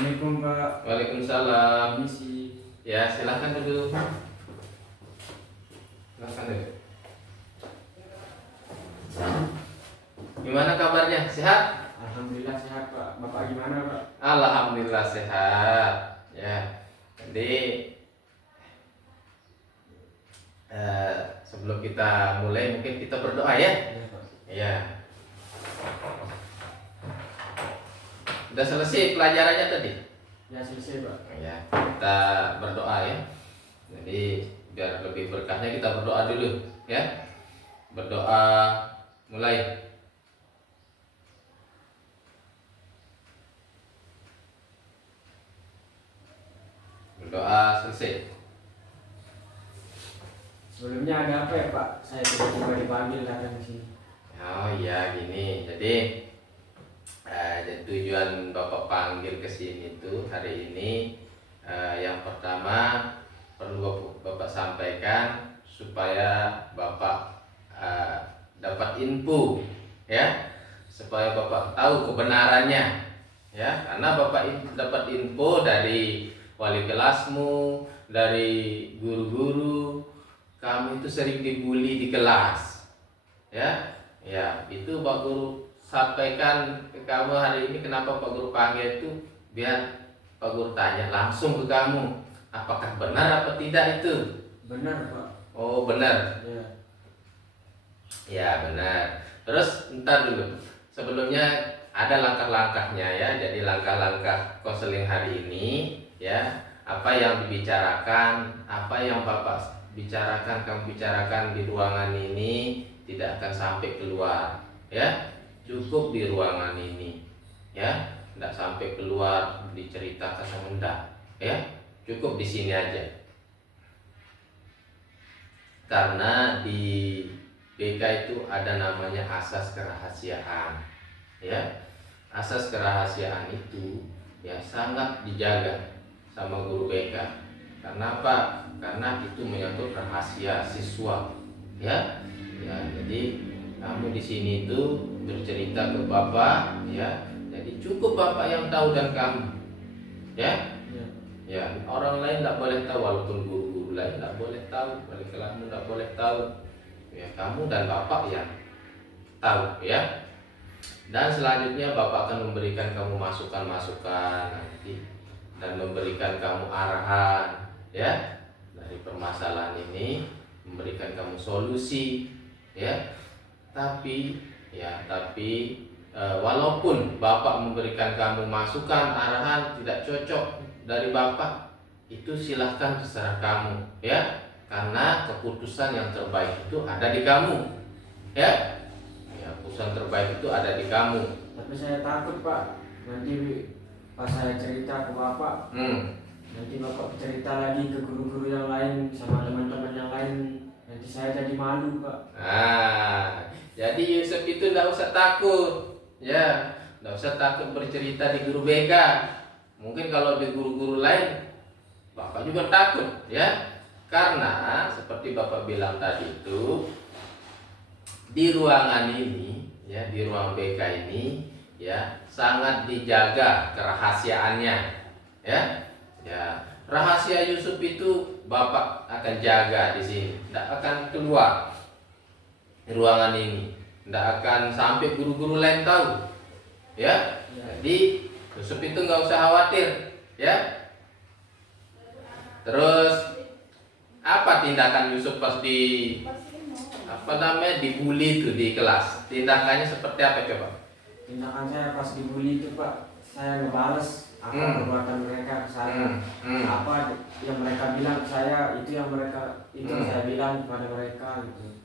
Assalamualaikum Pak. Waalaikumsalam. Misi. Ya, silahkan duduk. Silahkan duduk. Gimana kabarnya? Sehat? Alhamdulillah sehat Pak. Bapak gimana Pak? Alhamdulillah sehat. Ya, jadi sebelum kita mulai mungkin kita berdoa ya. Iya Pak. Ya. Udah selesai pelajarannya tadi? Ya selesai Pak. Ya, kita berdoa ya. Jadi biar lebih berkahnya kita berdoa dulu ya. Berdoa mulai. Berdoa selesai. Sebelumnya ada apa ya Pak? Saya tiba-tiba dipanggil datang ke sini. Oh iya gini. Jadi tujuan Bapak panggil ke sini tuh hari ini yang pertama perlu Bapak sampaikan supaya Bapak dapat info ya, supaya Bapak tahu kebenarannya ya, karena Bapak dapat info dari wali kelasmu, dari guru-guru, kamu itu sering dibully di kelas ya. Ya, itu Pak Guru sampaikan ke kamu hari ini. Kenapa Pak Guru panggil itu biar Pak Guru tanya langsung ke kamu, apakah benar apa tidak itu? Benar Pak. Oh benar. Ya. Ya benar. Terus ntar dulu, sebelumnya ada langkah-langkahnya ya. Jadi langkah-langkah konseling hari ini ya, apa yang dibicarakan, apa yang Bapak bicarakan, kamu bicarakan di ruangan ini tidak akan sampai keluar ya. Cukup di ruangan ini ya, tidak sampai keluar diceritakan sama enggak ya. Cukup di sini aja. Karena di BK itu ada namanya asas kerahasiaan ya. Asas kerahasiaan itu ya sangat dijaga sama guru BK. Karena apa? Karena itu menyangkut rahasia siswa ya. Ya, jadi kamu di sini itu bercerita ke Bapak ya. Jadi cukup Bapak yang tahu dan kamu ya. Ya. Ya, orang lain tidak boleh tahu, walaupun guru-guru lain tidak boleh tahu, wali kelasmu tidak boleh tahu. Ya, kamu dan Bapak yang tahu ya. Dan selanjutnya Bapak akan memberikan kamu masukan-masukan nanti dan memberikan kamu arahan ya dari permasalahan ini, memberikan kamu solusi ya. Tapi walaupun Bapak memberikan kamu masukan, arahan tidak cocok dari Bapak, itu silahkan terserah kamu ya, karena keputusan yang terbaik itu ada di kamu ya. Ya, keputusan terbaik itu ada di kamu. Tapi saya takut Pak. Nanti pas saya cerita ke Bapak, nanti Bapak cerita lagi ke guru-guru yang lain sama teman-teman yang lain. Nanti saya jadi malu Pak. Nah, jadi Yusuf itu tidak usah takut ya, tidak usah takut bercerita di guru BK. Mungkin kalau di guru-guru lain Bapak juga takut ya, karena seperti Bapak bilang tadi itu, di ruangan ini ya, di ruang BK ini ya sangat dijaga kerahasiaannya ya. Ya, rahasia Yusuf itu Bapak akan jaga di sini, tidak akan keluar di ruangan ini, tidak akan sampai guru-guru lain tahu ya. Jadi Yusuf itu nggak usah khawatir ya. Terus apa tindakan Yusuf pas dibully itu di kelas? Tindakannya seperti apa coba? Tindakan saya pas dibully itu Pak, saya ngebales apa perbuatan mereka ke saya. Apa yang mereka bilang ke saya, itu yang saya bilang kepada mereka gitu.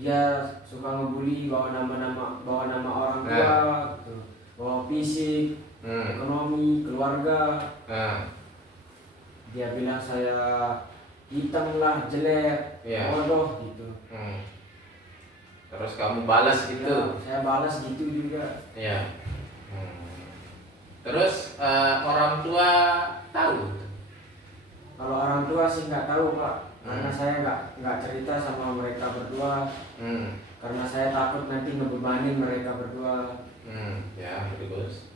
Dia suka ngebully, bawa nama orang tua gitu. Bawa fisik, ekonomi, keluarga. Dia bilang saya hitam lah, jelek, bodoh gitu. Terus kamu balas gitu? Ya, saya balas gitu juga. Iya. Terus orang tua tahu? Kalau orang tua sih nggak tahu Pak, karena saya nggak cerita sama mereka berdua. Karena saya takut nanti ngebebanin mereka berdua. Ya bagus.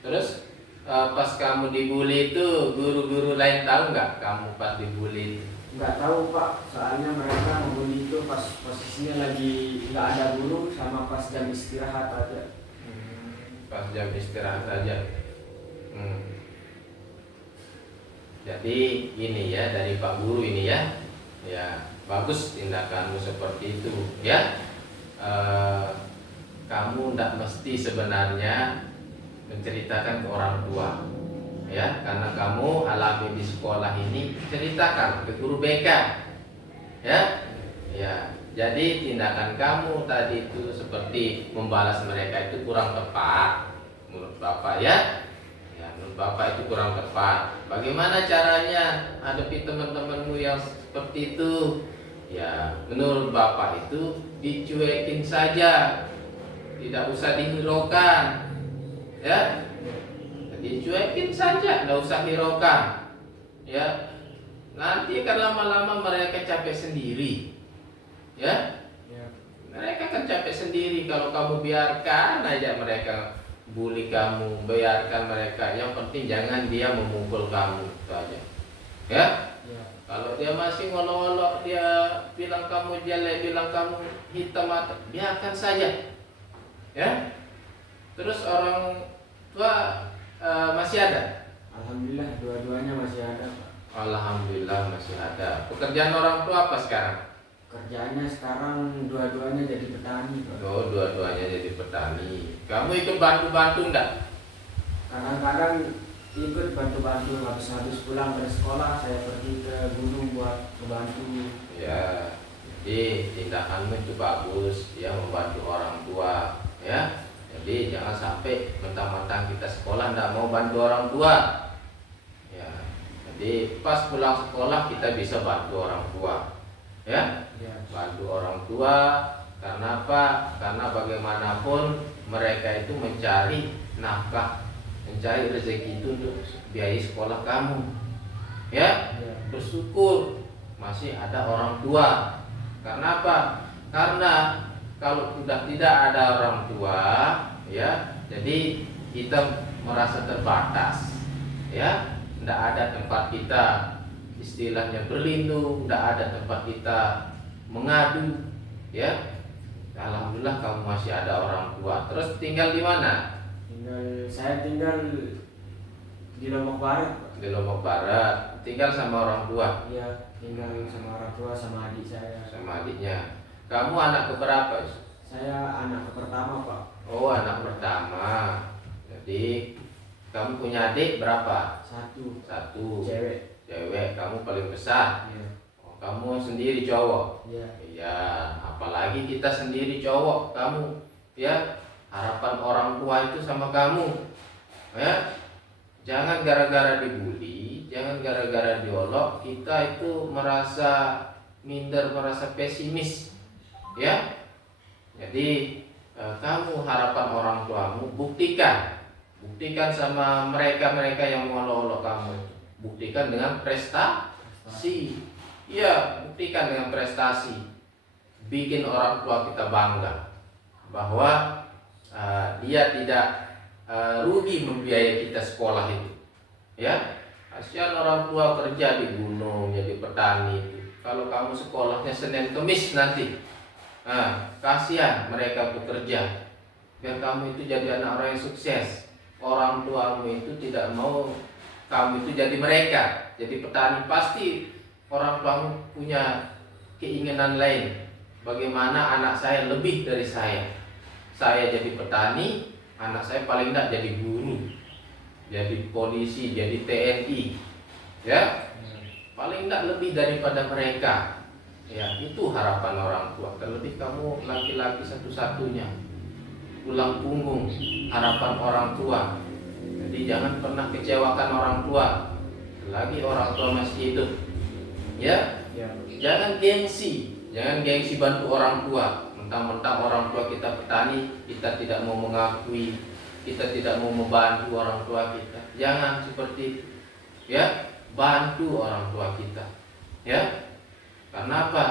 Terus pas kamu dibully itu guru-guru lain tahu nggak kamu pas dibully itu? Nggak tahu Pak, soalnya mereka membuli itu pas posisinya lagi nggak ada guru sama pas jam istirahat aja. Pas jam istirahat aja. Jadi ini ya dari Pak Guru ini ya, ya bagus tindakanmu seperti itu ya. Kamu tidak mesti sebenarnya menceritakan ke orang tua ya, karena kamu alami di sekolah ini, ceritakan ke guru BK ya. Ya, jadi tindakan kamu tadi itu seperti membalas mereka itu kurang tepat menurut Bapak ya. Ya, menurut Bapak itu kurang tepat. Bagaimana caranya hadapi teman-temanmu yang seperti itu? Ya, menurut Bapak itu dicuekin saja, tidak usah dihiraukan ya. Dicuekin saja, nggak usah hiraukan ya. Nanti kan lama-lama mereka capek sendiri ya. Mereka kan capek sendiri kalau kamu biarkan aja mereka bully kamu, biarkan mereka. Yang penting jangan dia memukul kamu, itu aja ya. Kalau dia masih ngolok-ngolok, dia bilang kamu jelek, bilang kamu hitam mata, biarkan saja ya. Terus orang tua masih ada? Alhamdulillah dua-duanya masih ada Pak. Alhamdulillah masih ada. Pekerjaan orang tua apa sekarang? Kerjaannya sekarang dua-duanya jadi petani Pak. Oh, dua-duanya jadi petani. Kamu ikut bantu-bantu enggak? Kadang-kadang ikut bantu-bantu, habis pulang dari sekolah saya pergi ke gunung buat membantu. Ya, jadi tindakanmu itu bagus ya, membantu orang tua ya. Jadi jangan sampai mentang-mentang kita sekolah enggak mau bantu orang tua ya. Jadi pas pulang sekolah kita bisa bantu orang tua ya. Bantu orang tua. Karena apa? Karena bagaimanapun mereka itu mencari nafkah, mencari rezeki itu untuk biaya sekolah kamu ya. Bersyukur masih ada orang tua. Karena apa? Karena kalau sudah tidak ada orang tua ya, jadi kita merasa terbatas ya. Tidak ada tempat kita istilahnya berlindung, tidak ada tempat kita mengadu ya. Alhamdulillah kamu masih ada orang tua. Terus tinggal di mana? Saya tinggal di Lombok Barat Pak. Di Lombok Barat. Tinggal sama orang tua? Iya, tinggal sama orang tua sama adik saya. Sama adiknya. Kamu anak keberapa? Saya anak pertama Pak. Oh, anak pertama. Jadi kamu punya adik berapa? Satu. Cewek. Kamu paling besar. Iya. Oh, kamu sendiri cowok. Iya. Iya. Apalagi kita sendiri cowok. Kamu ya, harapan orang tua itu sama kamu ya. Jangan gara-gara dibully, jangan gara-gara diolok kita itu merasa minder, merasa pesimis ya. Jadi kamu harapan orang tuamu, buktikan sama mereka yang mengolok-olok kamu. Buktikan dengan prestasi. Iya, buktikan dengan prestasi. Bikin orang tua kita bangga bahwa dia tidak rugi membiayai kita sekolah itu ya. Kasihan orang tua kerja di gunung jadi petani itu. Kalau kamu sekolahnya Senin Kemis nanti, kasihan mereka bekerja biar kamu itu jadi anak orang yang sukses. Orang tuamu itu tidak mau kamu itu jadi mereka, jadi petani. Pasti orang tuamu punya keinginan lain. Bagaimana anak saya lebih dari saya? Saya jadi petani, anak saya paling tidak jadi guru, jadi polisi, jadi TNI, ya, paling tidak lebih daripada mereka. Ya, itu harapan orang tua. Terlebih kamu laki-laki satu-satunya, tulang punggung harapan orang tua. Jadi jangan pernah kecewakan orang tua, lagi orang tua masih hidup. Ya, jangan gengsi bantu orang tua. Mentang-mentang orang tua kita petani, kita tidak mau mengakui, kita tidak mau membantu orang tua kita. Jangan seperti itu. Ya, bantu orang tua kita. Ya. Karena apa?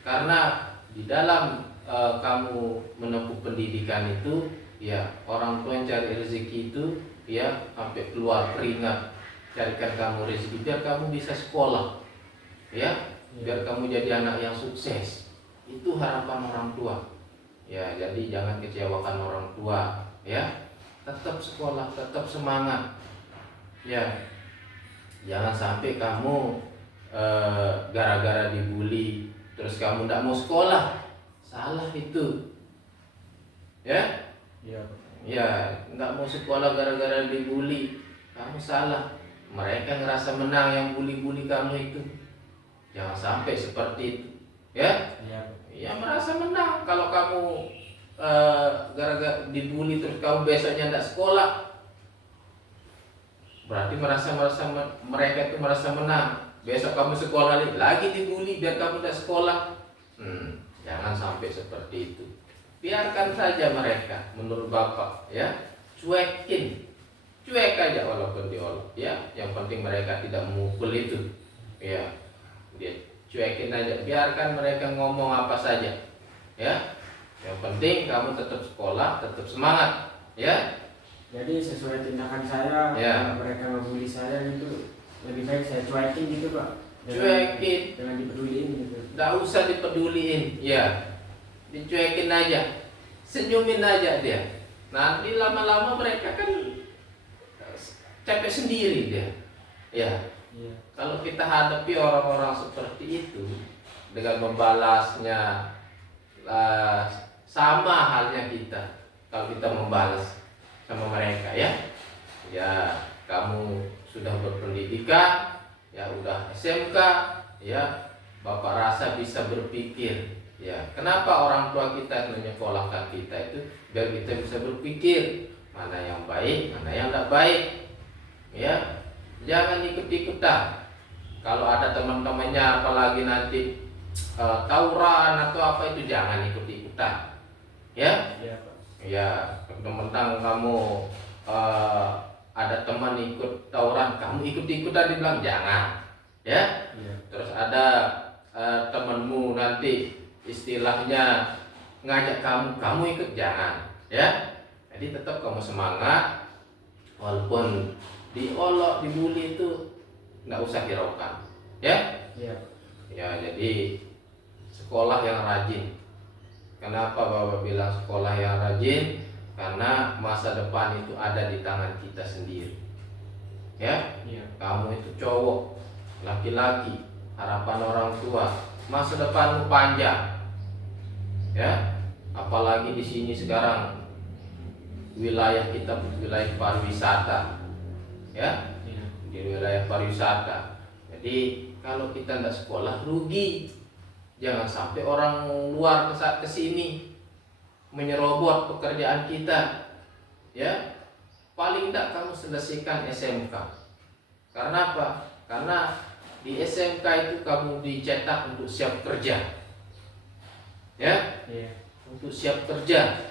Karena di dalam kamu menempuh pendidikan itu, ya orang tua yang cari rezeki itu ya sampai keluar keringat, carikan kamu rezeki biar kamu bisa sekolah, ya, biar kamu jadi anak yang sukses. Itu harapan orang tua. Ya, jadi jangan kecewakan orang tua, ya. Tetap sekolah, tetap semangat. Ya. Jangan sampai kamu gara-gara dibully terus kamu tidak mau sekolah. Salah itu. Ya? Iya. Ya, nggak mau sekolah gara-gara dibully, kamu salah. Mereka ngerasa menang yang bully-bully kamu itu. Jangan sampai seperti itu. Ya? Iya. Ya merasa menang. Kalau kamu gara-gara dibully terus kamu besoknya tidak sekolah, berarti mereka itu merasa menang. Besok kamu sekolah lagi dibully biar kamu tidak sekolah. Jangan sampai seperti itu. Biarkan saja mereka, menurut Bapak, ya, cuekin, cuek aja walaupun diolok, ya. Yang penting mereka tidak memukul itu, ya. Dia cuekin aja, biarkan mereka ngomong apa saja, ya. Yang penting kamu tetap sekolah, tetap semangat, ya. Jadi sesuai tindakan saya, Ya. kalau mereka ngebully saya gitu, lebih baik saya cuekin gitu Pak. Cuekin. Dengan dipeduliin gitu. Nggak usah dipeduliin, ya. Dicuekin aja, senyumin aja dia. Nanti lama-lama mereka kan capek sendiri dia. Ya. Iya. Kalau kita hadapi orang-orang seperti itu dengan membalasnya, sama halnya kita. Kalau kita membalas sama mereka, ya, ya kamu sudah berpendidikan, ya udah SMK, ya, Bapak rasa bisa berpikir. Ya, kenapa orang tua kita menyekolahkan kita itu biar kita bisa berpikir mana yang baik, mana yang tidak baik. Ya, jangan ikut-ikutan. Kalau ada teman-temannya apalagi nanti tawuran atau apa itu jangan ikut-ikutan. Ya, Iya Pak. ya, mentang kamu ada teman ikut tawuran, kamu ikut-ikutan dibilang jangan. Ya, Iya. terus ada temanmu nanti istilahnya ngajak kamu ikut, jangan, ya. Jadi tetap kamu semangat walaupun diolok, dibully itu nggak usah hiraukan, ya. Iya. Ya, jadi sekolah yang rajin. Kenapa Bapak bilang sekolah yang rajin? Karena masa depan itu ada di tangan kita sendiri, ya. Iya. Kamu itu cowok, laki-laki, harapan orang tua, masa depanmu panjang, ya. Apalagi di sini sekarang wilayah kita wilayah pariwisata, ya, Iya. di wilayah pariwisata. Jadi kalau kita tidak sekolah rugi. Jangan sampai orang luar ke sini menyerobot pekerjaan kita, ya. Paling tidak kamu selesaikan SMK. Karena apa? Karena di SMK itu kamu dicetak untuk siap kerja, ya, Iya. untuk siap kerja,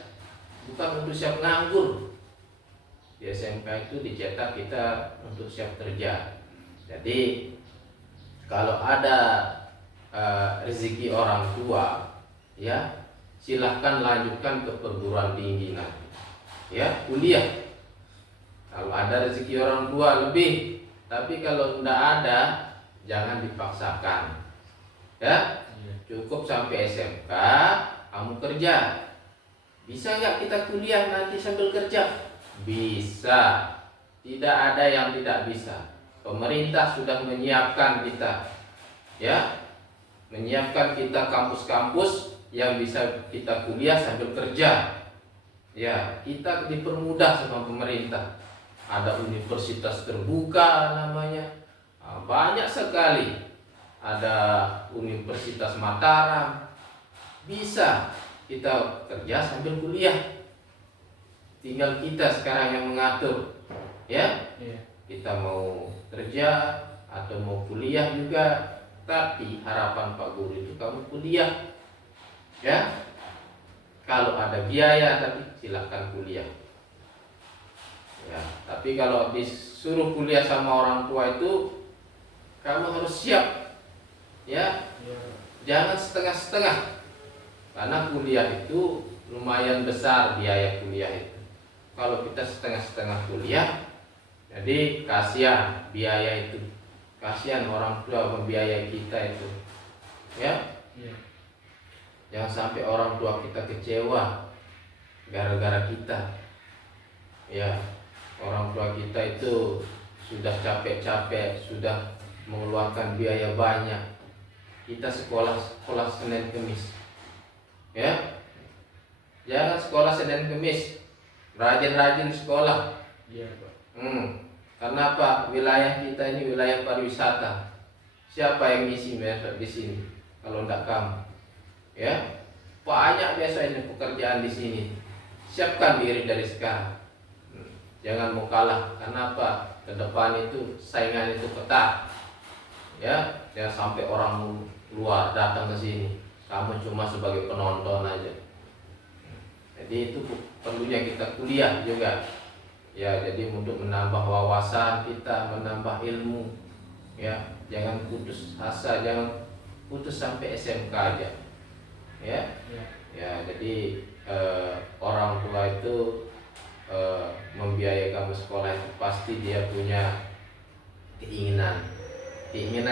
bukan untuk siap nganggur. Di SMK itu dicetak kita untuk siap kerja. Jadi kalau ada rezeki orang tua, ya, silahkan lanjutkan ke perguruan tinggi nanti, ya, kuliah. Kalau ada rezeki orang tua lebih, tapi kalau tidak ada jangan dipaksakan, ya. Iya. Cukup sampai SMK, kamu kerja. Bisa nggak kita kuliah nanti sambil kerja? Bisa. Tidak ada yang tidak bisa. Pemerintah sudah menyiapkan kita, ya, menyiapkan kita kampus-kampus yang bisa kita kuliah sambil kerja. Ya, kita dipermudah sama pemerintah. Ada universitas terbuka namanya, banyak sekali. Ada Universitas Mataram, bisa kita kerja sambil kuliah. Tinggal kita sekarang yang mengatur, ya. Iya. Kita mau kerja atau mau kuliah juga. Tapi harapan Pak Guru itu kamu kuliah, ya. Kalau ada biaya tapi silakan kuliah, ya. Tapi kalau disuruh kuliah sama orang tua itu kamu harus siap, ya. Iya. Jangan setengah-setengah. Karena kuliah itu lumayan besar biaya kuliah itu. kalau kita setengah-setengah kuliah, jadi kasihan biaya itu, kasihan orang tua membiayai kita itu, ya. Iya. Jangan sampai orang tua kita kecewa gara-gara kita, ya. Orang tua kita itu sudah capek-capek, sudah mengeluarkan biaya banyak. Kita sekolah Senin Kemis, ya. Jangan sekolah Senin Kemis, rajin-rajin sekolah. Iya, Pak. Karena apa? Wilayah kita ini wilayah pariwisata. Siapa yang ngisi besok di sini? Kalau enggak kamu, ya. Banyak biasanya pekerjaan di sini. Siapkan diri dari sekarang. Jangan mau kalah. Karena apa? Ke depan itu saingan itu ketat. Ya, jangan sampai orang luar datang ke sini. Kamu cuma sebagai penonton aja. Jadi itu perlunya kita kuliah juga. Ya, jadi untuk menambah wawasan kita, menambah ilmu. Ya, jangan putus asa, jangan putus sampai SMK aja. Ya. Iya. Ya, jadi orang tua itu membiayai kamu sekolah itu pasti dia punya keinginan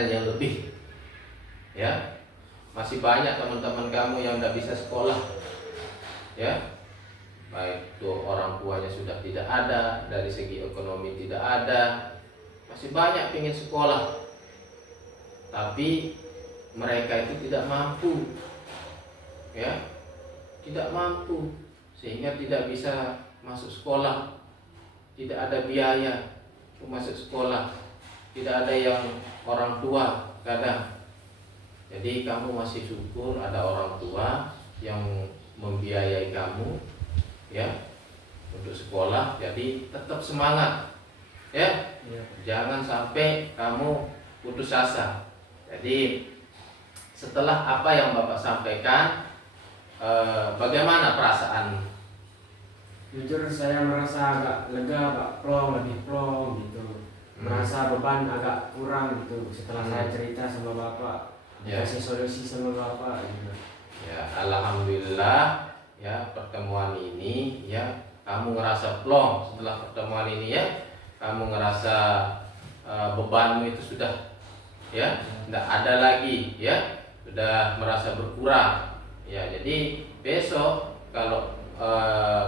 yang lebih, ya. Masih banyak teman-teman kamu yang tidak bisa sekolah, ya, baik itu orang tuanya sudah tidak ada, dari segi ekonomi tidak ada, masih banyak ingin sekolah, tapi mereka itu tidak mampu, ya, tidak mampu, sehingga tidak bisa masuk sekolah, tidak ada biaya untuk masuk sekolah, tidak ada yang orang tua kadang. Jadi kamu masih syukur ada orang tua yang membiayai kamu, ya, untuk sekolah. Jadi tetap semangat, ya. Iya. Jangan sampai kamu putus asa. Jadi setelah apa yang Bapak sampaikan, bagaimana perasaan? Jujur saya merasa agak lega, Pak. Lebih plong gitu. Merasa beban agak kurang gitu setelah saya cerita sama Bapak, Ya. kasih solusi sama Bapak gitu. Ya, alhamdulillah, ya, pertemuan ini, ya, kamu ngerasa plong setelah pertemuan ini, ya. Kamu ngerasa bebanmu itu sudah, ya, tidak ada lagi, ya, sudah merasa berkurang. Ya, jadi besok kalau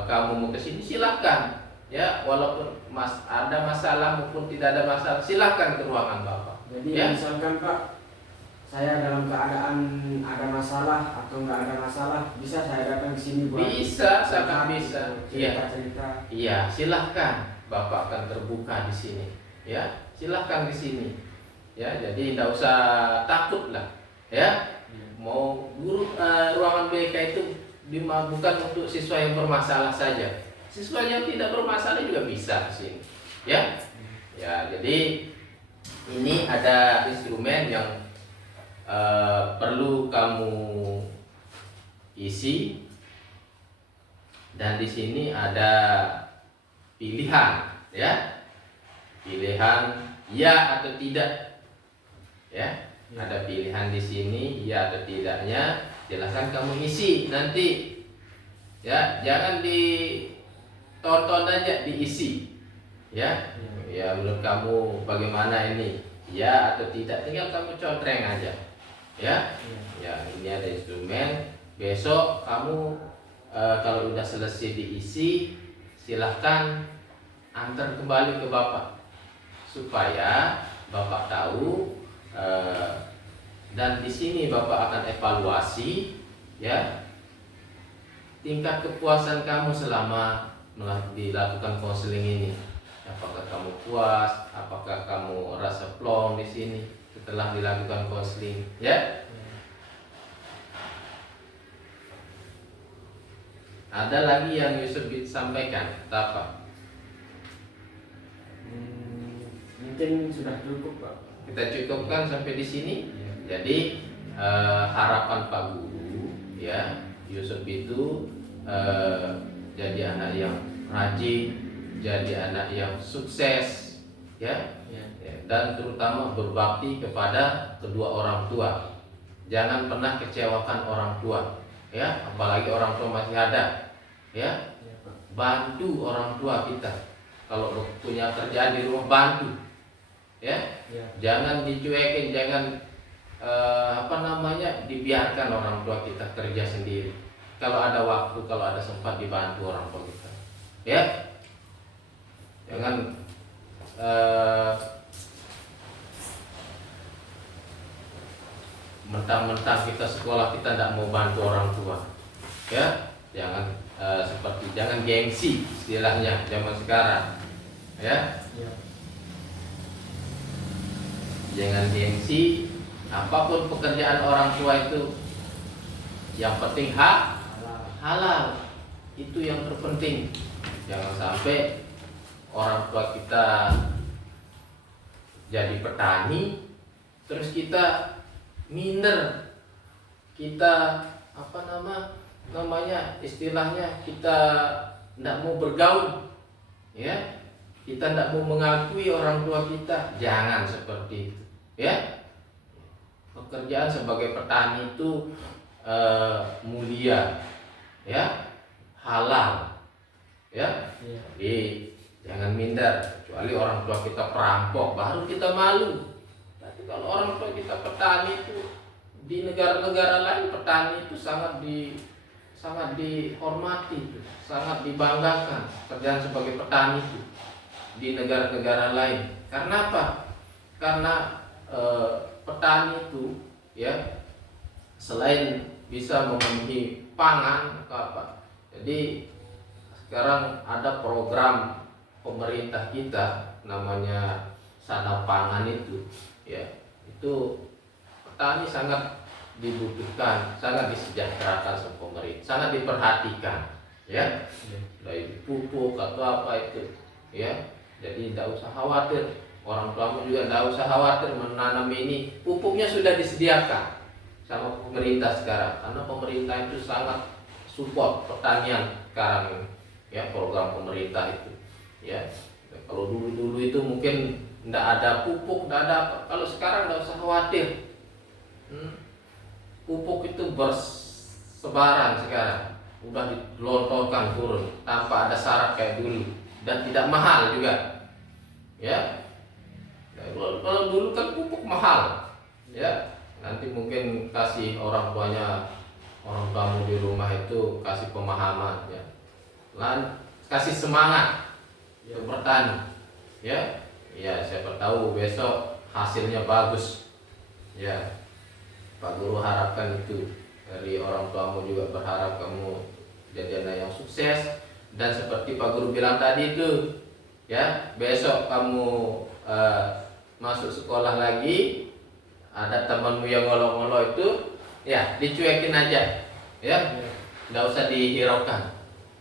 kamu mau kesini silahkan, ya, walaupun ada masalah maupun tidak ada masalah, silahkan ke ruangan Bapak. Jadi Ya. misalkan Pak, saya dalam keadaan ada masalah atau nggak ada masalah, bisa saya datang ke sini buat Bisa, sangat bisa. Iya. cerita-cerita. Iya, silahkan. Bapak akan terbuka di sini. Ya, silahkan ke sini. Ya, jadi tidak usah takut lah. Ya, mau guru ruangan BK itu bukan untuk siswa yang bermasalah saja. Siswa yang tidak bermasalah juga bisa ke sini. Ya, ya. Jadi ini ada instrumen yang perlu kamu isi, dan di sini ada pilihan, ya, pilihan ya atau tidak, ya. Ada pilihan di sini ya atau tidaknya, silahkan kamu isi nanti, ya, jangan ditonton aja, diisi, ya. Ya, menurut kamu bagaimana ini, ya atau tidak, tinggal kamu contreng aja, ya. Ya, ini ada instrumen. Besok kamu kalau udah selesai diisi, silahkan antar kembali ke Bapak supaya Bapak tahu, dan di sini Bapak akan evaluasi, ya, tingkat kepuasan kamu selama dilakukan konseling ini. Apakah kamu puas? Apakah kamu rasa plong di sini setelah dilakukan konseling, ya? Ada lagi yang Yusuf sampaikan, apa? Mungkin sudah cukup, Pak. Kita cukupkan sampai di sini. Jadi harapan Pak Guru, ya, Yusuf itu jadi anak yang rajin, jadi anak yang sukses, ya, dan terutama berbakti kepada kedua orang tua. Jangan pernah kecewakan orang tua, ya, apalagi orang tua masih ada, ya. bantu orang tua kita. Kalau punya kerjaan di rumah, bantu, ya. Jangan dicuekin, jangan dibiarkan orang tua kita kerja sendiri. Kalau ada waktu, kalau ada sempat, dibantu orang tua kita, ya. Jangan mentang-mentang kita sekolah kita tidak mau bantu orang tua, ya. Jangan jangan gengsi istilahnya zaman sekarang, ya. Jangan gengsi. Apapun pekerjaan orang tua itu, yang penting halal. Itu yang terpenting. Jangan sampai orang tua kita jadi petani, terus kita minder, kita istilahnya kita tidak mau bergaul, ya. Kita tidak mau mengakui orang tua kita. Jangan seperti itu, ya. Pekerjaan sebagai petani itu mulia, ya, halal, ya. Jadi jangan minder. Kecuali orang tua kita perampok, baru kita malu. Tapi kalau orang tua kita petani itu, di negara-negara lain petani itu sangat dihormati, sangat dibanggakan pekerjaan sebagai petani itu di negara-negara lain. Karena apa? Karena petani itu, ya, selain bisa memenuhi pangan jadi sekarang ada program pemerintah kita namanya Sana Pangan itu, ya. Itu petani sangat dibutuhkan, sangat disejahterakan sama pemerintah, sangat diperhatikan, ya. Dari pupuk atau apa itu, ya. Jadi tidak usah khawatir. Orang tuamu juga tidak usah khawatir menanam ini, pupuknya sudah disediakan sama pemerintah sekarang, karena pemerintah itu sangat support pertanian sekarang, ya, program pemerintah itu, ya. Kalau dulu itu mungkin tidak ada pupuk, tidak ada apa. Kalau sekarang tidak usah khawatir. Pupuk itu bersebaran sekarang, udah dilontorkan turun tanpa ada syarat kayak dulu, dan tidak mahal juga, ya. Kalau dulu kan pupuk mahal, ya. Nanti mungkin kasih orang tuamu di rumah itu kasih pemahaman, ya. Kasih semangat untuk bertani, ya. Ya, siapa tahu besok hasilnya bagus, ya. Pak Guru harapkan itu dari orang tuamu, juga berharap kamu jadi anak yang sukses. Dan seperti Pak Guru bilang tadi itu, ya, besok kamu masuk sekolah lagi, ada temanmu yang ngolok-ngolok itu, ya, dicuekin aja, ya. Nggak usah dihiraukan,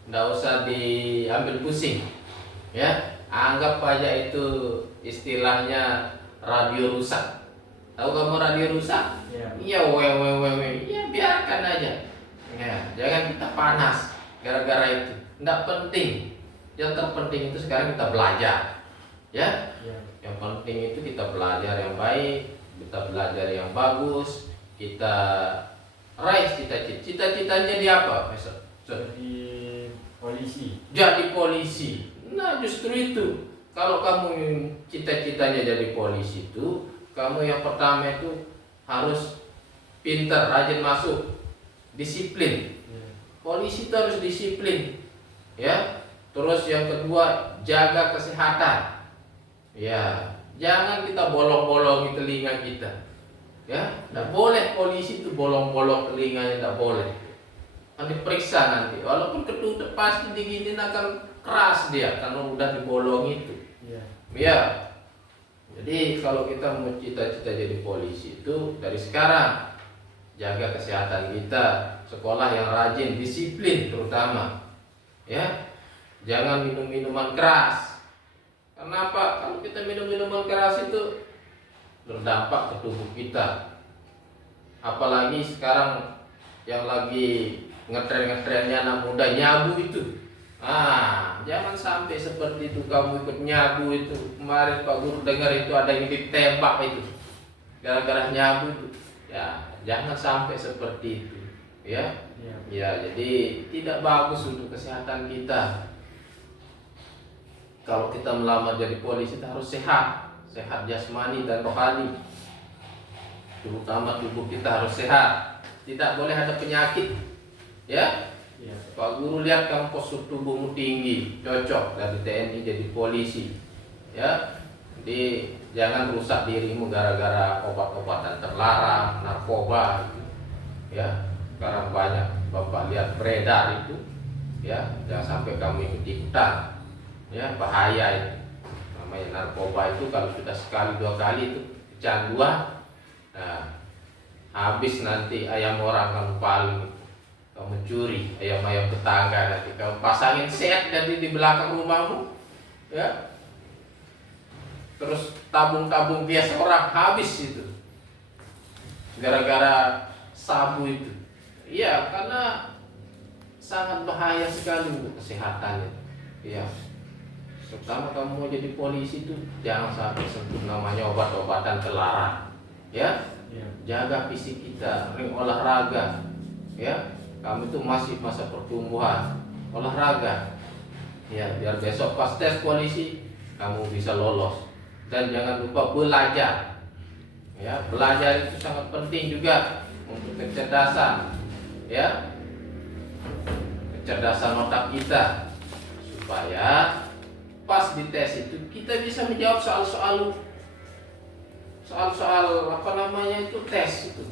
nggak usah diambil pusing, ya. Anggap aja itu istilahnya radio rusak. Tahu kamu radio rusak? Iya, ya, biarkan aja, ya. Jangan kita panas gara-gara itu, nggak penting. Yang terpenting itu sekarang kita belajar, ya. Yang penting itu kita belajar yang baik, kita belajar yang bagus, kita raih cita-citanya jadi apa? Jadi polisi. Jadi polisi. Nah, justru itu. Kalau kamu cita-citanya jadi polisi itu, kamu yang pertama itu harus pintar, rajin masuk, disiplin. Polisi itu harus disiplin, ya. Terus yang kedua, jaga kesehatan. Ya, jangan kita bolong-bolongi telinga kita, ya. Tidak boleh polisi itu bolong-bolong telinganya, tidak boleh. Kan diperiksa nanti, walaupun ketutup pasti diginin akan keras dia karena udah dibolong itu, ya. Jadi kalau kita mau cita-cita jadi polisi itu dari sekarang jaga kesehatan kita, sekolah yang rajin, disiplin terutama, ya. Jangan minum minuman keras. Kenapa? Kalau kita minum minuman keras itu berdampak ke tubuh kita. Apalagi sekarang yang lagi ngetren-ngetrennya anak muda nyabu itu. Jangan sampai seperti itu kamu ikut nyabu itu. Kemarin Pak Guru dengar itu ada yang ditembak itu gara-gara nyabu itu. Ya, jangan sampai seperti itu, ya. Ya, jadi tidak bagus untuk kesehatan kita. Kalau kita melamar jadi polisi, kita harus sehat, sehat jasmani dan rohani. Terutama tubuh kita harus sehat, tidak boleh ada penyakit. Ya, Iya. Pak Guru lihat kamu postur tubuhmu tinggi, cocok dari TNI jadi polisi. Ya, jadi jangan rusak dirimu gara-gara obat-obatan terlarang, narkoba. Gitu. Ya, sekarang banyak Bapak lihat beredar itu. Ya, jangan sampai kamu ikut-ikutan. Ya, bahaya itu. Namanya narkoba itu kalau sudah sekali dua kali itu kecanduan, nah, habis nanti ayam orang kamu paling, kamu curi ayam-ayam tetangga, nanti kamu pasangin set nanti di belakang rumahmu, ya, terus tabung-tabung gas orang habis itu gara-gara sabu itu. Iya, karena sangat bahaya sekali untuk kesehatan itu. Iya, terutama kamu mau jadi polisi itu jangan sampai sentuh namanya obat-obatan terlarang. Ya, Iya. jaga fisik kita, sering olahraga. Ya, kamu itu masih masa pertumbuhan, olahraga. Ya, biar besok pas tes polisi kamu bisa lolos. Dan jangan lupa belajar. Ya, belajar itu sangat penting juga untuk kecerdasan. Ya, kecerdasan otak kita supaya pas di tes itu kita bisa menjawab soal-soal apa namanya itu tes itu.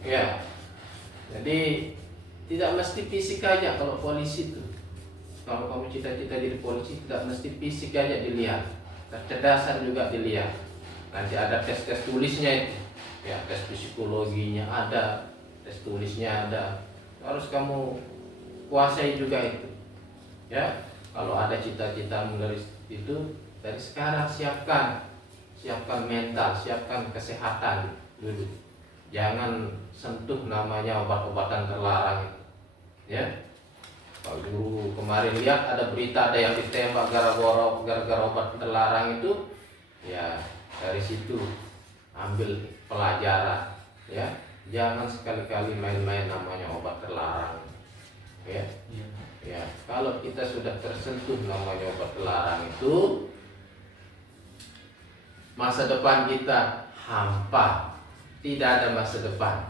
Ya, jadi tidak mesti fisik aja kalau polisi itu. Kalau kamu cita-cita jadi polisi tidak mesti fisik aja dilihat, kecerdasan juga dilihat. Nanti ada tes-tes tulisnya itu. Ya, tes psikologinya ada, tes tulisnya ada. Harus kamu kuasai juga itu. Ya, kalau ada cita-citamu dari itu, dari sekarang siapkan mental, siapkan kesehatan dulu. Jangan sentuh namanya obat-obatan terlarang. Ya, Pak Guru kemarin lihat ada berita ada yang ditembak gara-gara obat terlarang itu. Ya, dari situ ambil pelajaran. Ya, jangan sekali-kali main-main namanya obat terlarang. Ya. Iya. Ya, kalau kita sudah tersentuh namanya obat terlarang itu, masa depan kita hampa, tidak ada masa depan.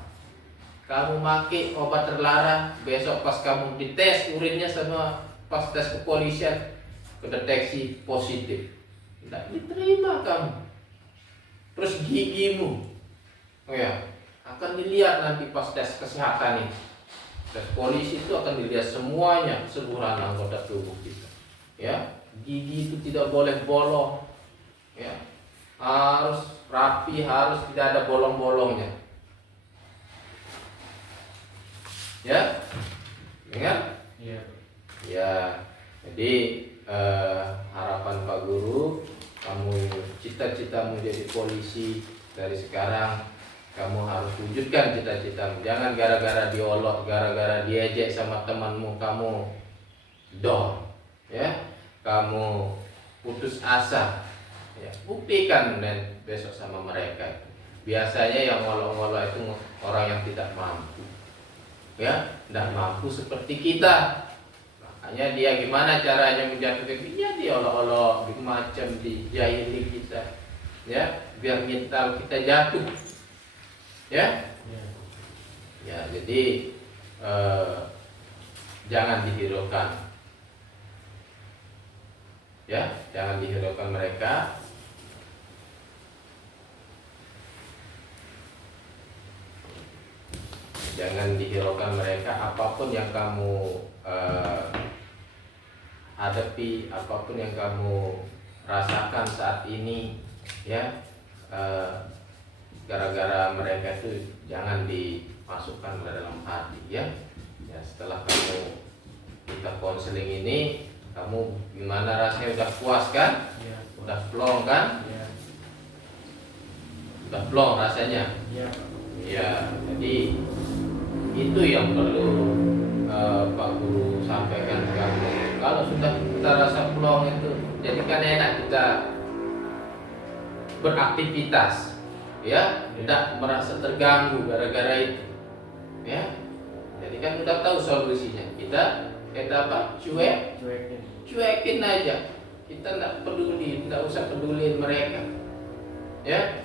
Kamu pakai obat terlarang, besok pas kamu dites urinnya sama pas tes kepolisian kedeteksi positif, tidak diterima kamu. Terus gigimu, oh ya, akan dilihat nanti pas tes kesehatan ini. Tes polisi itu akan dilihat semuanya, keseluruhan anggota tubuh kita. Ya, gigi itu tidak boleh bolong. Ya, harus rapi, harus tidak ada bolong-bolongnya. Ya, ingat? Iya. Ya, jadi harapan Pak Guru, kamu cita-citamu jadi polisi dari sekarang. Kamu harus wujudkan cita-citamu. Jangan gara-gara diolok, gara-gara diejek sama temanmu kamu down, ya. Kamu putus asa. Ya, buktikan dan besok sama mereka. Biasanya yang ngolok-ngolok itu orang yang tidak mampu. Ya, tidak mampu seperti kita. Makanya dia gimana caranya menjatuhkan dia diolok-olok, macam dijahili kita. Ya, biar mental kita jatuh. Ya, ya, jadi jangan dihiraukan, ya, jangan dihiraukan mereka. Jangan dihiraukan mereka. Apapun yang kamu hadapi, apapun yang kamu rasakan saat ini, ya. Gara-gara mereka itu jangan dimasukkan ke dalam hati, ya. Ya, setelah kamu kita konseling ini, kamu gimana rasanya, udah puas kan? Iya. Udah plong kan? Iya. Udah plong rasanya. Iya. Ya, jadi itu yang perlu Pak Guru sampaikan ke kamu. Kalau sudah kita rasa plong itu, jadi kan enak kita beraktivitas. Ya, tidak merasa terganggu gara-gara itu. Ya, jadi kan udah tahu solusinya. Kita apa? Cuekin aja. kita tidak peduli, tidak usah peduliin mereka, ya,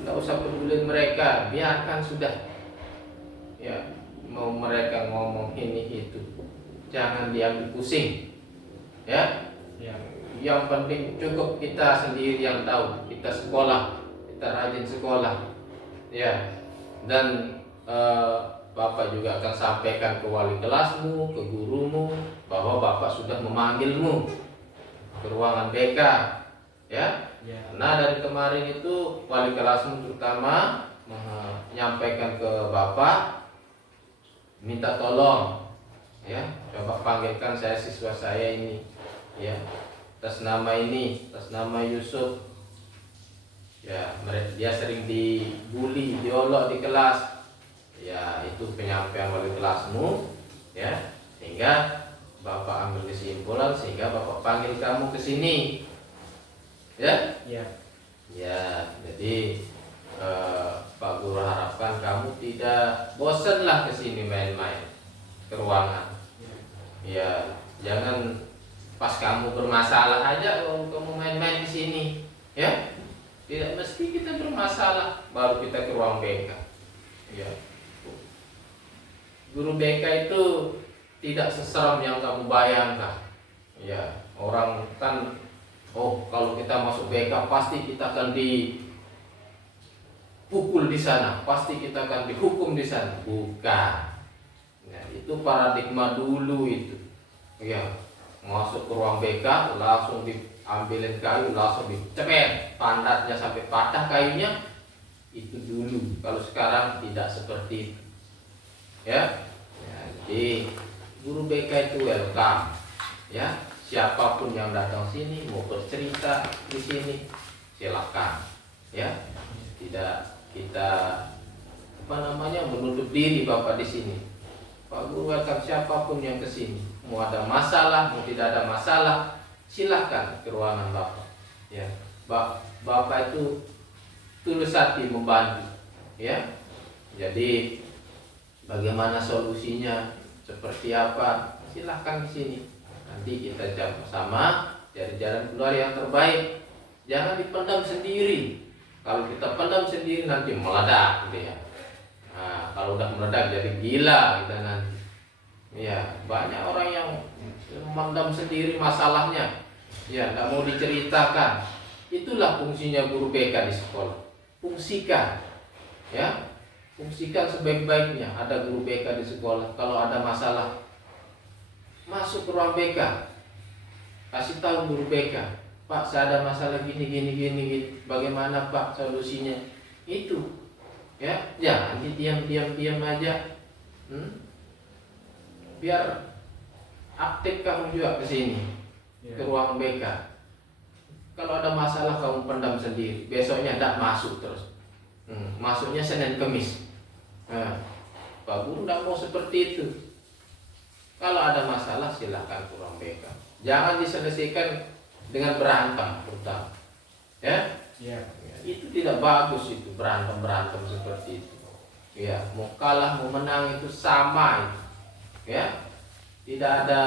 tidak usah peduliin mereka, biarkan sudah, ya, mau mereka ngomong ini itu, jangan diambil pusing, ya. Yang penting cukup kita sendiri yang tahu, kita sekolah, kita rajin sekolah, ya, dan Bapak juga akan sampaikan ke wali kelasmu, ke gurumu, bahwa Bapak sudah memanggilmu ke ruangan BK, ya. Nah, dari kemarin itu wali kelasmu terutama menyampaikan ke Bapak, minta tolong, ya, coba panggilkan saya, siswa saya ini, ya, atas nama ini, atas nama Yusuf, ya, dia sering dibully, diolok di kelas, ya, itu penyampaian wali kelasmu, ya, sehingga Bapak ambil kesimpulan, sehingga Bapak panggil kamu ke sini, ya. Ya, jadi Pak Guru harapkan kamu tidak bosan lah ke sini main-main ke ruangan, ya, jangan pas kamu bermasalah aja kamu main-main di sini, ya. Tidak mesti kita bermasalah baru kita ke ruang BK, ya. Guru BK itu tidak seseram yang kamu bayangkan, ya. Orang kan, oh, kalau kita masuk BK pasti kita akan dipukul di sana, pasti kita akan dihukum di sana. Bukan, ya, itu paradigma dulu itu, ya. Masuk ke ruang BK langsung diambilin kayu, langsung dicepet pantatnya sampai patah kayunya, itu dulu. Kalau sekarang tidak seperti itu, ya. Jadi guru BK itu welcome, ya. Siapapun yang datang sini mau bercerita di sini silakan, ya. Tidak kita menutup diri Bapak di sini. Pak Guru welcome siapapun yang ke sini. Mau ada masalah, mau tidak ada masalah, silahkan ke ruangan Bapak, ya. Bapak itu tulus hati membantu, ya. Jadi bagaimana solusinya, seperti apa, silahkan di sini. Nanti kita sama cari jalan keluar yang terbaik. Jangan dipendam sendiri. Kalau kita pendam sendiri nanti meledak, gitu ya. Nah, kalau udah meledak jadi gila kita nanti. Ya, banyak orang yang memendam sendiri masalahnya, ya, nggak mau diceritakan. Itulah fungsinya guru BK di sekolah. Fungsikan, ya, fungsikan sebaik-baiknya. Ada guru BK di sekolah. Kalau ada masalah, masuk ke ruang BK, kasih tahu guru BK, Pak, saya ada masalah gini. Bagaimana Pak solusinya? Itu, ya, jangan diam aja. Biar aktif kamu juga ke sini, ke ruang BK. Kalau ada masalah kamu pendam sendiri, besoknya tidak masuk terus. Masuknya Senin Kemis. Pak Guru tidak mau seperti itu. Kalau ada masalah silahkan ke ruang BK. Jangan diselesaikan dengan berantem, terutama, ya. Itu tidak bagus, itu berantem seperti itu. Ya, mau kalah mau menang itu sama itu. Ya, tidak ada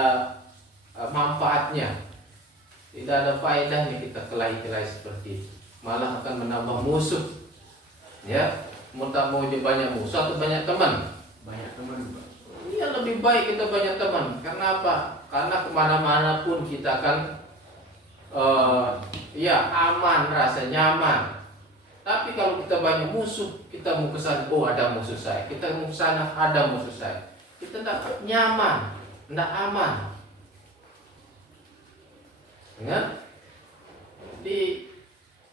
manfaatnya, tidak ada faedahnya kita kelahi seperti itu, malah akan menambah musuh, ya. Mau banyak musuh atau banyak teman? Banyak teman, Pak. Iya, lebih baik kita banyak teman. Karena apa? Karena kemana-mana pun kita akan ya, aman, rasa nyaman. Tapi kalau kita banyak musuh, kita mau kesana, oh ada musuh saya, kita mau kesana, ada musuh saya, kita tidak nyaman, tidak aman, ya. Di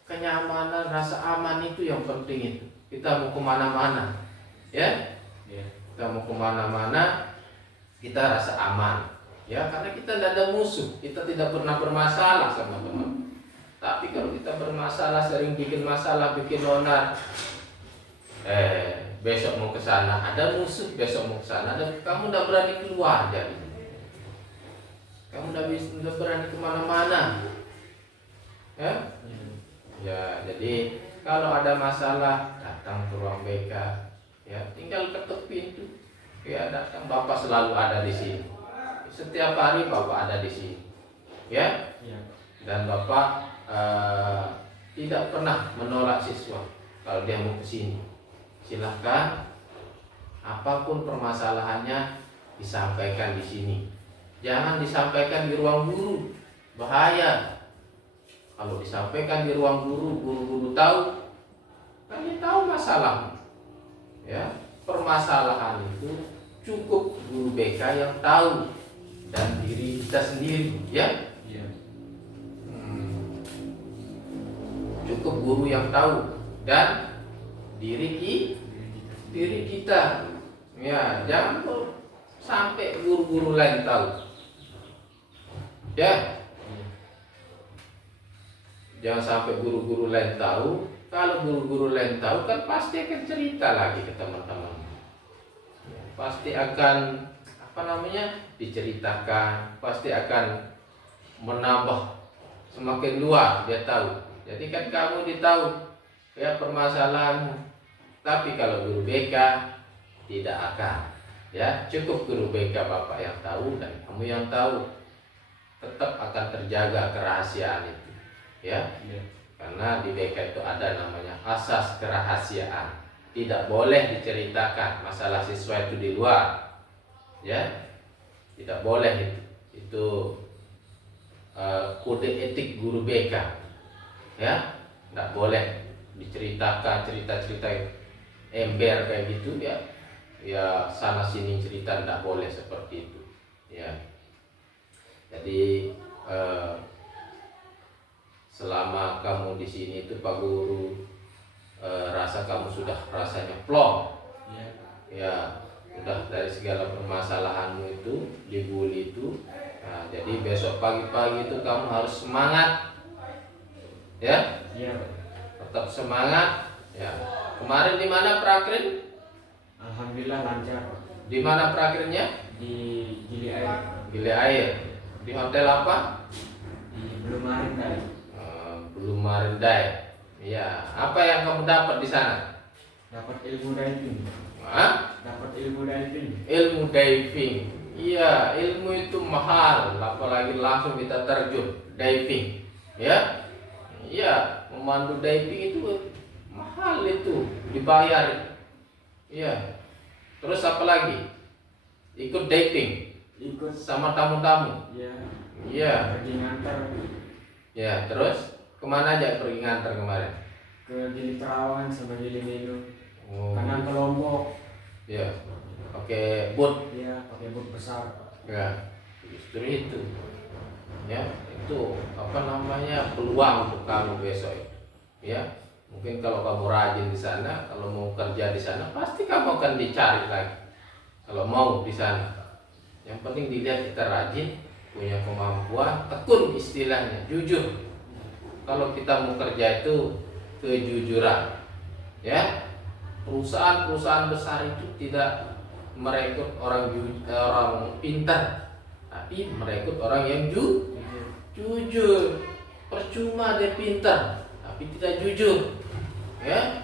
kenyamanan, rasa aman itu yang penting itu. Kita mau kemana-mana, ya. Kita mau kemana-mana, kita rasa aman, ya, karena kita tidak ada musuh, kita tidak pernah bermasalah sama teman. Tapi kalau kita bermasalah, sering bikin masalah, bikin onar, besok mau ke sana ada musuh, besok mau ke sana ada, kamu udah berani keluar, jadi kamu udah berani kemana-mana, ya. Ya, jadi kalau ada masalah datang ke ruang BK, ya, tinggal ketuk pintu, ya, datang. Bapak selalu ada di sini, setiap hari Bapak ada di sini, ya. Dan Bapak tidak pernah menolak siswa kalau dia mau ke sini. Silahkan, apapun permasalahannya disampaikan di sini. Jangan disampaikan di ruang guru, bahaya. Kalau disampaikan di ruang guru, guru-guru tahu, kami tahu masalahmu. Ya, permasalahan itu cukup guru BK yang tahu dan diri kita sendiri, ya. Cukup guru yang tahu dan diri kita. Ya, jangan sampai guru-guru lain tahu. Ya. Jangan sampai guru-guru lain tahu. Kalau guru-guru lain tahu kan pasti akan cerita lagi ke teman-teman. Pasti akan diceritakan, pasti akan menambah semakin luas dia tahu. Jadi kan kamu ditahu ya permasalahanmu. Tapi kalau guru BK tidak akan. Ya, cukup guru BK Bapak yang tahu dan kamu yang tahu. Tetap akan terjaga kerahasiaan itu. Ya. Karena di BK itu ada namanya asas kerahasiaan. Tidak boleh diceritakan masalah siswa itu di luar. Ya. Tidak boleh itu. Itu kode etik guru BK. Ya. Tidak boleh diceritakan cerita-cerita ember kayak gitu ya. Ya sana sini cerita tidak boleh seperti itu. Ya. Jadi selama kamu di sini itu Pak Guru rasa kamu sudah rasanya plong, ya udah dari segala permasalahanmu itu dibully itu. Nah, jadi besok pagi-pagi itu kamu harus semangat, ya, tetap semangat. Ya, kemarin di mana prakrin? Alhamdulillah lancar. Di mana prakrinnya? Di Gili Air. Gili Air. Di hotel apa? Di Belum Marindai. Belum Marindai. Ya, apa yang kamu dapat di sana? Dapat ilmu diving. Hah? Dapat ilmu diving. Ilmu diving. Iya, ilmu itu mahal, apalagi langsung kita terjun diving. Ya. Iya, memandu diving itu mahal itu, dibayar. Iya. Terus apa lagi? Ikut diving. Ikut sama tamu-tamu. Iya. Iya. Pergi ngantar Ya, terus kemana aja pergi ngantar kemarin? ke Gili Trawangan sama Gili Melo. Oh. Kanan ke Lombok. Ya. Pakai boot. Iya, pakai boot besar. Ya. Justru itu. Ya, itu peluang untuk kamu besok. Ya. Mungkin kalau kamu rajin di sana, kalau mau kerja di sana, pasti kamu akan dicari lagi. Kalau mau di sana. Yang penting dilihat kita rajin, punya kemampuan, tekun istilahnya, jujur. Kalau kita mau kerja itu kejujuran. Ya. Perusahaan-perusahaan besar itu tidak merekrut orang pintar, tapi merekrut orang yang jujur. Percuma dia pintar tapi tidak jujur. Ya.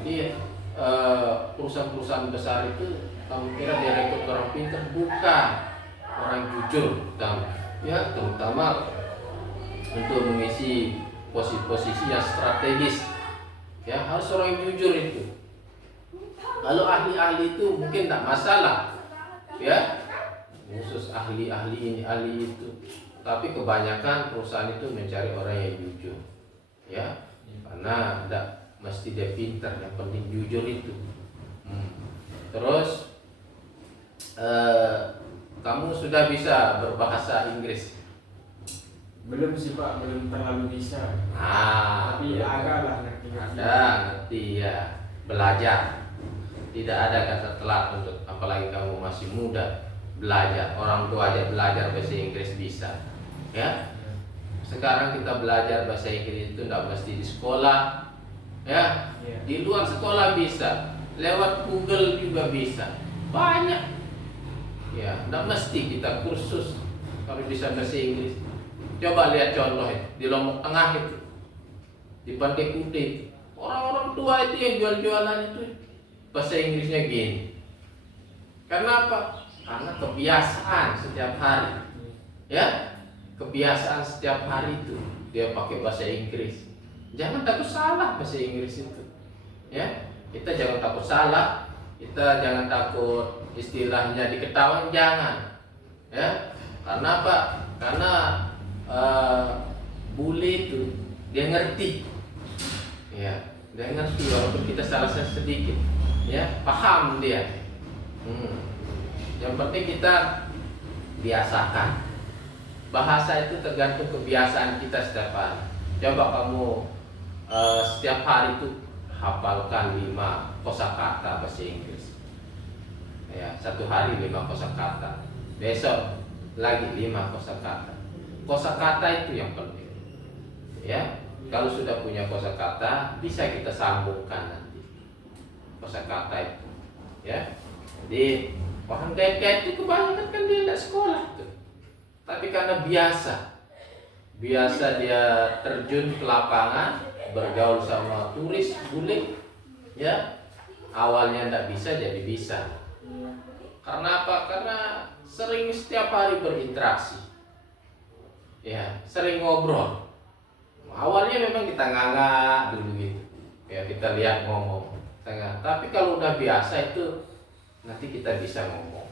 Jadi perusahaan-perusahaan besar itu kamu kira dia rekrut orang pintar, bukan, orang jujur. Ya, terutama untuk mengisi posisi-posisi yang strategis. Ya, harus orang yang jujur itu. Kalau ahli-ahli itu mungkin tak masalah. Ya. Khusus ahli-ahli ini, ahli itu. Tapi kebanyakan perusahaan itu mencari orang yang jujur. Ya. Karena tidak mesti dia pintar, yang penting jujur itu. Terus kamu sudah bisa berbahasa Inggris? Belum sih Pak, belum terlalu bisa. Tapi agak lah ngerti. Ada ngerti ya, belajar. Tidak ada kata telat untuk, apalagi kamu masih muda, belajar. Orang tua aja belajar bahasa Inggris bisa. Ya. Sekarang kita belajar bahasa Inggris itu tidak mesti di sekolah. Ya. Di luar sekolah bisa. Lewat Google juga bisa. Banyak. Ya, tidak mesti kita kursus kalau bisa bahasa Inggris. Coba lihat contoh di Lombok Tengah itu, di Pantai Kuta, orang-orang tua itu yang jual-jualan itu bahasa Inggrisnya gini. Karena apa? Karena kebiasaan setiap hari. Ya, kebiasaan setiap hari itu dia pakai bahasa Inggris. Jangan takut salah bahasa Inggris itu. Ya, kita jangan takut salah, kita jangan takut istilahnya diketahui, jangan. Ya, karena apa? Karena bully itu dia ngerti. Ya, dia ngerti walaupun kita salah sedikit. Ya, paham dia. Yang penting kita biasakan. Bahasa itu tergantung kebiasaan kita setiap hari. Coba kamu setiap hari itu hafalkan 5 kosakata bahasa Inggris. Ya, satu hari 5 kosakata. Besok lagi 5 kosakata. Kosakata itu yang penting. Ya, kalau sudah punya kosakata bisa kita sambungkan nanti. Kosakata itu. Ya. Jadi orang kaya itu kebanyakan kan dia tidak sekolah tuh. Tapi karena biasa dia terjun ke lapangan, bergaul sama turis, bule, ya awalnya tidak bisa jadi bisa. Karena apa? Karena sering setiap hari berinteraksi, ya sering ngobrol. Awalnya memang kita nganga dulu gitu, ya kita lihat ngomong, tapi kalau udah biasa itu nanti kita bisa ngomong,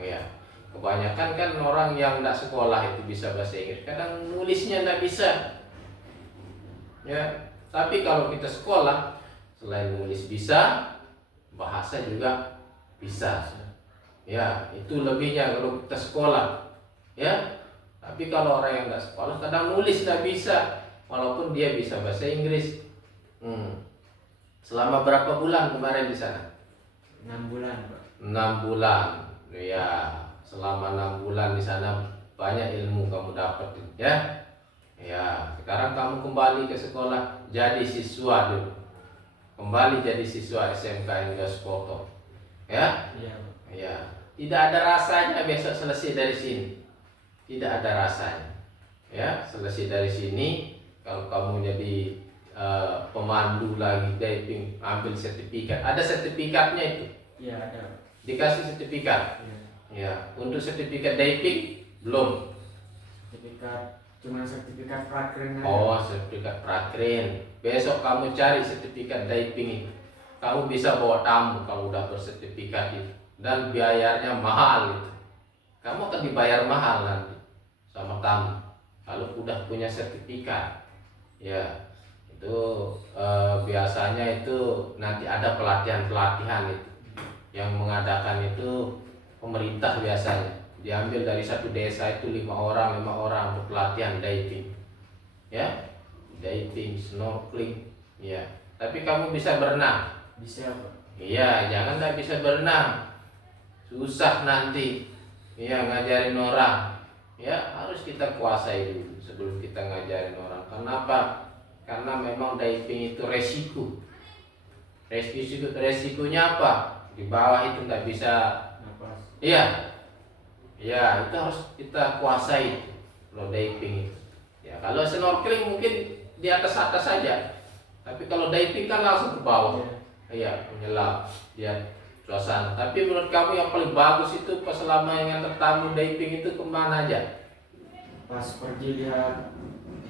ya. Kebanyakan kan orang yang tidak sekolah itu bisa bahasa Inggris, kadang nulisnya tidak bisa, ya. Tapi kalau kita sekolah, selain nulis bisa, bahasa juga bisa, ya. Itu lebihnya kalau kita sekolah, ya. Tapi kalau orang yang tidak sekolah, kadang nulis tidak bisa, walaupun dia bisa bahasa Inggris. Selama berapa bulan kemarin di sana? 6 bulan, Pak. 6 bulan, ya. Selama 6 bulan di sana banyak ilmu kamu dapat, ya. Ya, sekarang kamu kembali ke sekolah jadi siswa dulu. Kembali jadi siswa SMK Enggas Poto. Ya? Iya, Pak. Ya. Tidak ada rasanya besok selesai dari sini. Tidak ada rasanya. Ya, selesai dari sini kalau kamu jadi pemandu lagi diving, ambil sertifikat. Ada sertifikatnya itu. Iya, ada. Dikasih sertifikat. Iya. Ya, untuk sertifikat diving belum. Cuma sertifikat prakren aja. Oh, sertifikat prakren. Besok kamu cari sertifikat diving itu. Kamu bisa bawa tamu kalau udah bersertifikat itu. Dan biayanya mahal itu. Kamu akan dibayar mahal nanti sama tamu kalau udah punya sertifikat. Ya, itu biasanya itu nanti ada pelatihan-pelatihan itu. Yang mengadakan itu pemerintah biasanya, diambil dari satu desa itu 5 orang untuk pelatihan diving, ya, diving, snorkeling, ya. Tapi kamu bisa berenang? Bisa, Pak. Iya, jangan tidak bisa berenang, susah nanti, ya ngajarin orang, ya harus kita kuasai dulu sebelum kita ngajarin orang. Kenapa? Karena memang diving itu resiko. Resikonya apa? Di bawah itu nggak bisa. Iya, ya itu harus kita kuasai kalau diving itu. Ya kalau snorkeling mungkin di atas saja, tapi kalau diving kan langsung ke bawah. Iya, menyelam, lihat suasana. Tapi menurut kamu yang paling bagus itu pas selama yang tamu diving itu kemana aja? Pas pergi lihat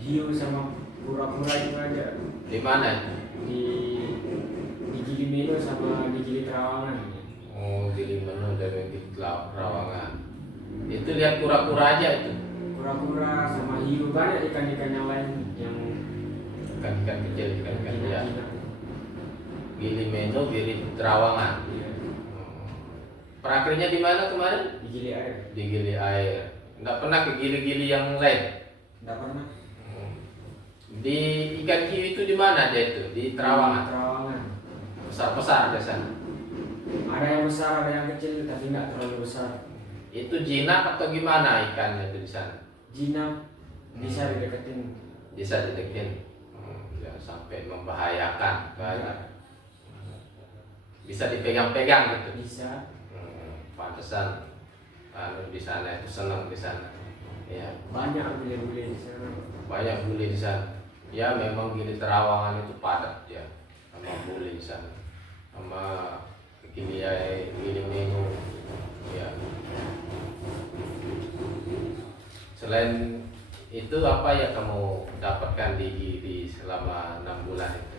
hiu sama kura-kura itu aja. Di mana? Di Gili Milo sama di Gili Trawangan. Oh, di Limanu dan di Rawangan. Itu lihat kura-kura aja itu. Kura-kura sama hiu, banyak ikan-ikan yang lain yang Ikan-ikan kecil, ikan-ikan ya. jinak-jinak. Gili Meno, Gili Trawangan. Iya. Perakhirnya di mana kemarin? Di Gili Air. Di Gili Air. Nggak pernah ke gili-gili yang lain? Nggak pernah. Di ikan hiu itu di mana aja itu? Di Trawangan. Trawangan. Besar-besar di sana. Ada yang besar, ada yang kecil, tapi nggak terlalu besar. Itu jinak atau gimana ikannya itu di sana? Jinak bisa dideketin. Bisa dideketin. Jangan sampai membahayakan. Enggak. Bisa dipegang-pegang gitu. Bisa. Pantesan di sana itu senang di sana. Ya. Banyak bule-bule di sana. Banyak bule di sana. Ya memang Gili Terawangan itu padat ya sama bule di sana. Sama Gili Menu. Ya. Selain itu apa yang kamu dapatkan di selama 6 bulan itu?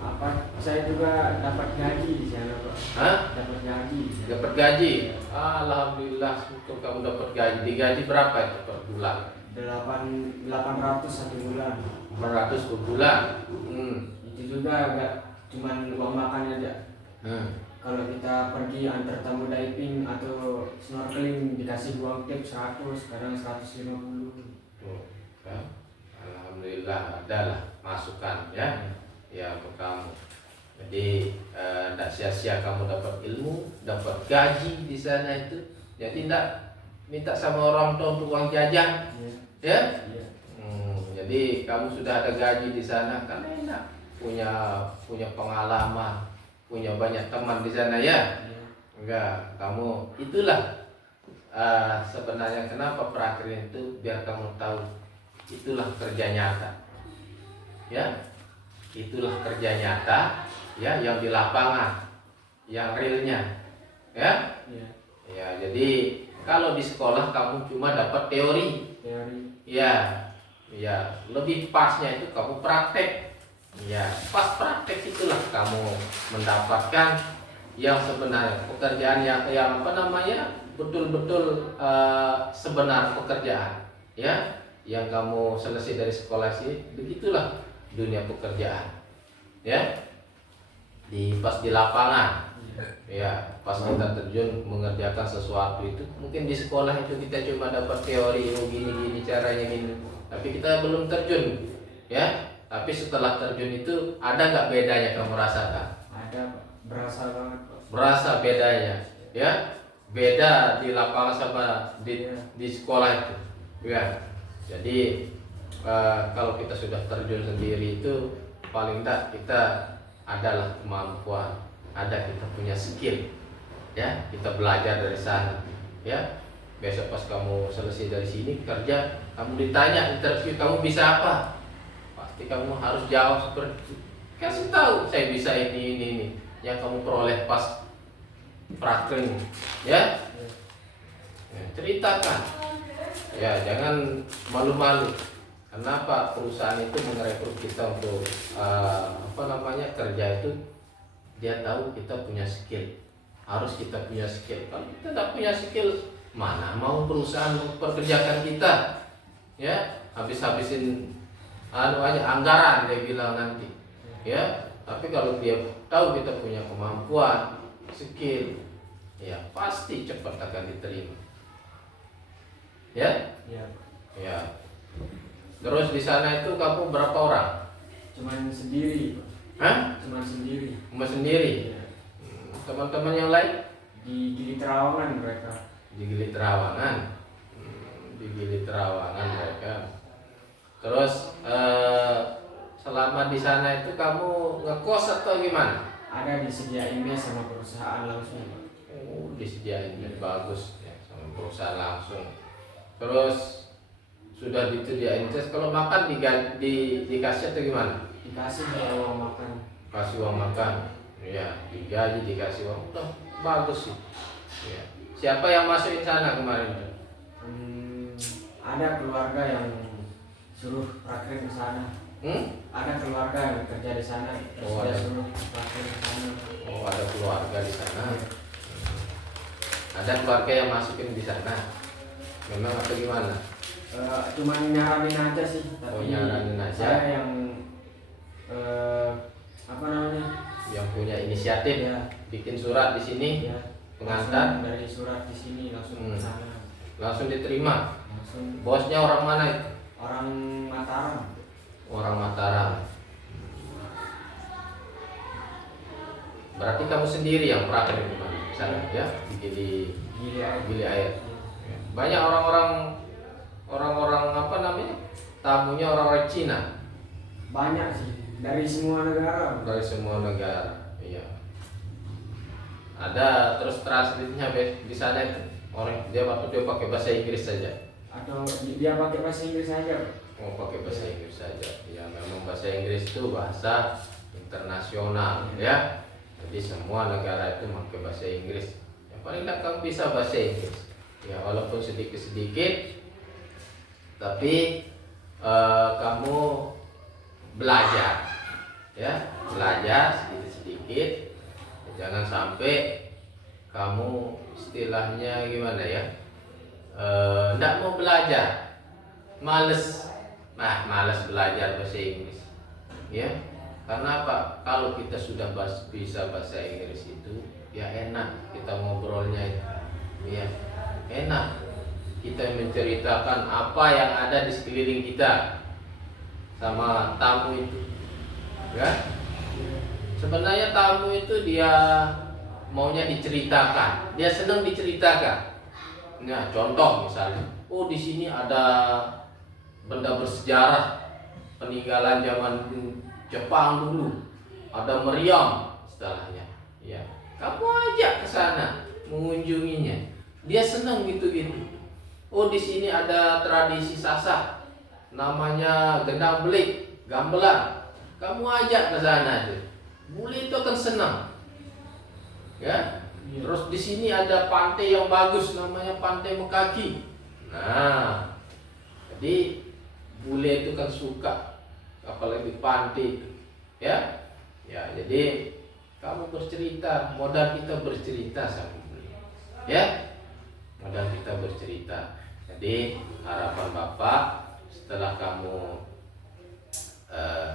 Apa? Saya juga dapat gaji di sana, Pak. Hah? Dapat gaji di sana. Dapat gaji? Alhamdulillah, syukur kamu dapat gaji. Digaji berapa itu per bulan? 800 satu bulan. 400 per bulan. Itu juga agak cuman uang makan aja. Kalau kita pergi antar tamu diving atau snorkeling dikasih uang tip 100, sekarang 150. Oh, kan? Alhamdulillah adalah masukan ya, ya untuk kamu. Jadi tidak sia-sia kamu dapat ilmu, dapat gaji di sana itu. Jadi tidak minta sama orang tua untuk uang jajan, ya. Iya. Jadi kamu sudah ada gaji di sana kan enak, punya pengalaman, punya banyak teman di sana ya. Enggak, kamu itulah sebenarnya kenapa prakerin itu biar kamu tahu itulah kerja nyata, ya. Itulah kerja nyata, ya, yang di lapangan, yang realnya, ya. Ya, jadi kalau di sekolah kamu cuma dapat teori, ya, ya, lebih pasnya itu kamu praktek. Ya, pas praktek itulah kamu mendapatkan yang sebenarnya pekerjaan yang apa namanya betul-betul sebenar pekerjaan, ya, yang kamu selesai dari sekolah sih, begitulah dunia pekerjaan, ya, pas di lapangan, ya, pas kita terjun mengerjakan sesuatu itu mungkin di sekolah itu kita cuma dapat teori, oh gini caranya gini, tapi kita belum terjun, ya. Tapi setelah terjun itu ada nggak bedanya kamu rasakan? Ada, Pak. Berasa banget, Pak. Berasa bedanya, ya. Beda di lapangan sama di sekolah itu, ya. Jadi kalau kita sudah terjun sendiri itu paling tak kita adalah kemampuan, ada kita punya skill, ya. Kita belajar dari sana, ya. Besok pas kamu selesai dari sini kerja, kamu ditanya interview kamu bisa apa? Kamu harus jawab seperti itu. Kasih tahu saya bisa ini yang kamu peroleh pas praktek, ya. Ceritakan, ya, jangan malu-malu. Kenapa perusahaan itu merekrut kita untuk apa namanya kerja itu? Dia tahu kita punya skill, harus kita punya skill. Kalau kita tidak punya skill, mana mau perusahaan memperkerjakan kita, ya, habis-habisin aja anggaran dia bilang nanti, ya. Tapi kalau dia tahu kita punya kemampuan, skill, ya pasti cepat akan diterima, ya. Ya. Terus di sana itu kamu berapa orang? Cuman sendiri, Pak. Hah? Cuman sendiri. Cuma sendiri. Iya. Teman-teman yang lain? Di Gili Trawangan mereka. Di Gili Trawangan. Di Gili Trawangan mereka. Terus selama di sana itu kamu ngekos atau gimana? Ada disediain mes sama perusahaan langsung, Pak. Oh, disediain bagus ya sama perusahaan langsung. Terus sudah disediain mes, kalau makan dikasih atau gimana? Dikasih uang makan. Kasih uang makan, ya, digaji, dikasih uang, udah bagus sih. Ya. Siapa yang masukin sana kemarin? Ada keluarga yang suruh praktek ke sana. Ada keluarga yang kerja di sana, terus dia suruh praktek ke sana. Oh, ada keluarga di sana. Ada keluarga yang masukin di sana. Memang atau gimana? Cuman nyaranin aja sih, tapi nyaranin aja. saya yang apa namanya? Yang punya inisiatif, ya, bikin surat di sini, ya, pengantar dari surat di sini langsung ke sana. Langsung diterima. Langsung. Bosnya orang mana itu? Orang Mataram. Orang Mataram. Berarti kamu sendiri yang praktek di mana? Sana, ya, di Gili Air. Banyak orang-orang apa namanya? Tamunya orang Cina. Banyak sih, dari semua negara. Dari semua negara, iya. Ada terus translate-nya di sana itu orang dia pakai bahasa Inggris saja. Atau dia pakai bahasa Inggris saja? Oh, pakai bahasa Inggris saja. Ya, memang bahasa Inggris itu bahasa internasional, ya. Jadi semua negara itu pakai bahasa Inggris. Yang paling tidak kamu bisa bahasa Inggris. Ya, walaupun sedikit-sedikit, tapi kamu belajar, ya, belajar sedikit-sedikit. Jangan sampai kamu istilahnya gimana ya, nggak mau belajar, males belajar bahasa Inggris, ya. Karena apa? Kalau kita sudah bisa bahasa Inggris itu, ya enak kita ngobrolnya itu, ya enak kita menceritakan apa yang ada di sekeliling kita sama tamu itu, ya. Sebenarnya tamu itu dia maunya diceritakan, dia senang diceritakan. Nah, contoh misalnya, oh di sini ada benda bersejarah peninggalan zaman Jepang dulu, ada meriam istilahnya, ya. Kamu ajak ke sana mengunjunginya, dia senang gitu-gitu. Oh di sini ada tradisi Sasak, namanya gendang belik, gamelan. Kamu ajak ke sana tuh, bule itu akan senang, ya. Terus di sini ada pantai yang bagus, namanya Pantai Mekaki. Nah, jadi bule itu kan suka, apalagi pantai itu, ya. Ya, jadi kamu bercerita, modal kita bercerita sama bule, ya. Modal kita bercerita. Jadi harapan Bapak setelah kamu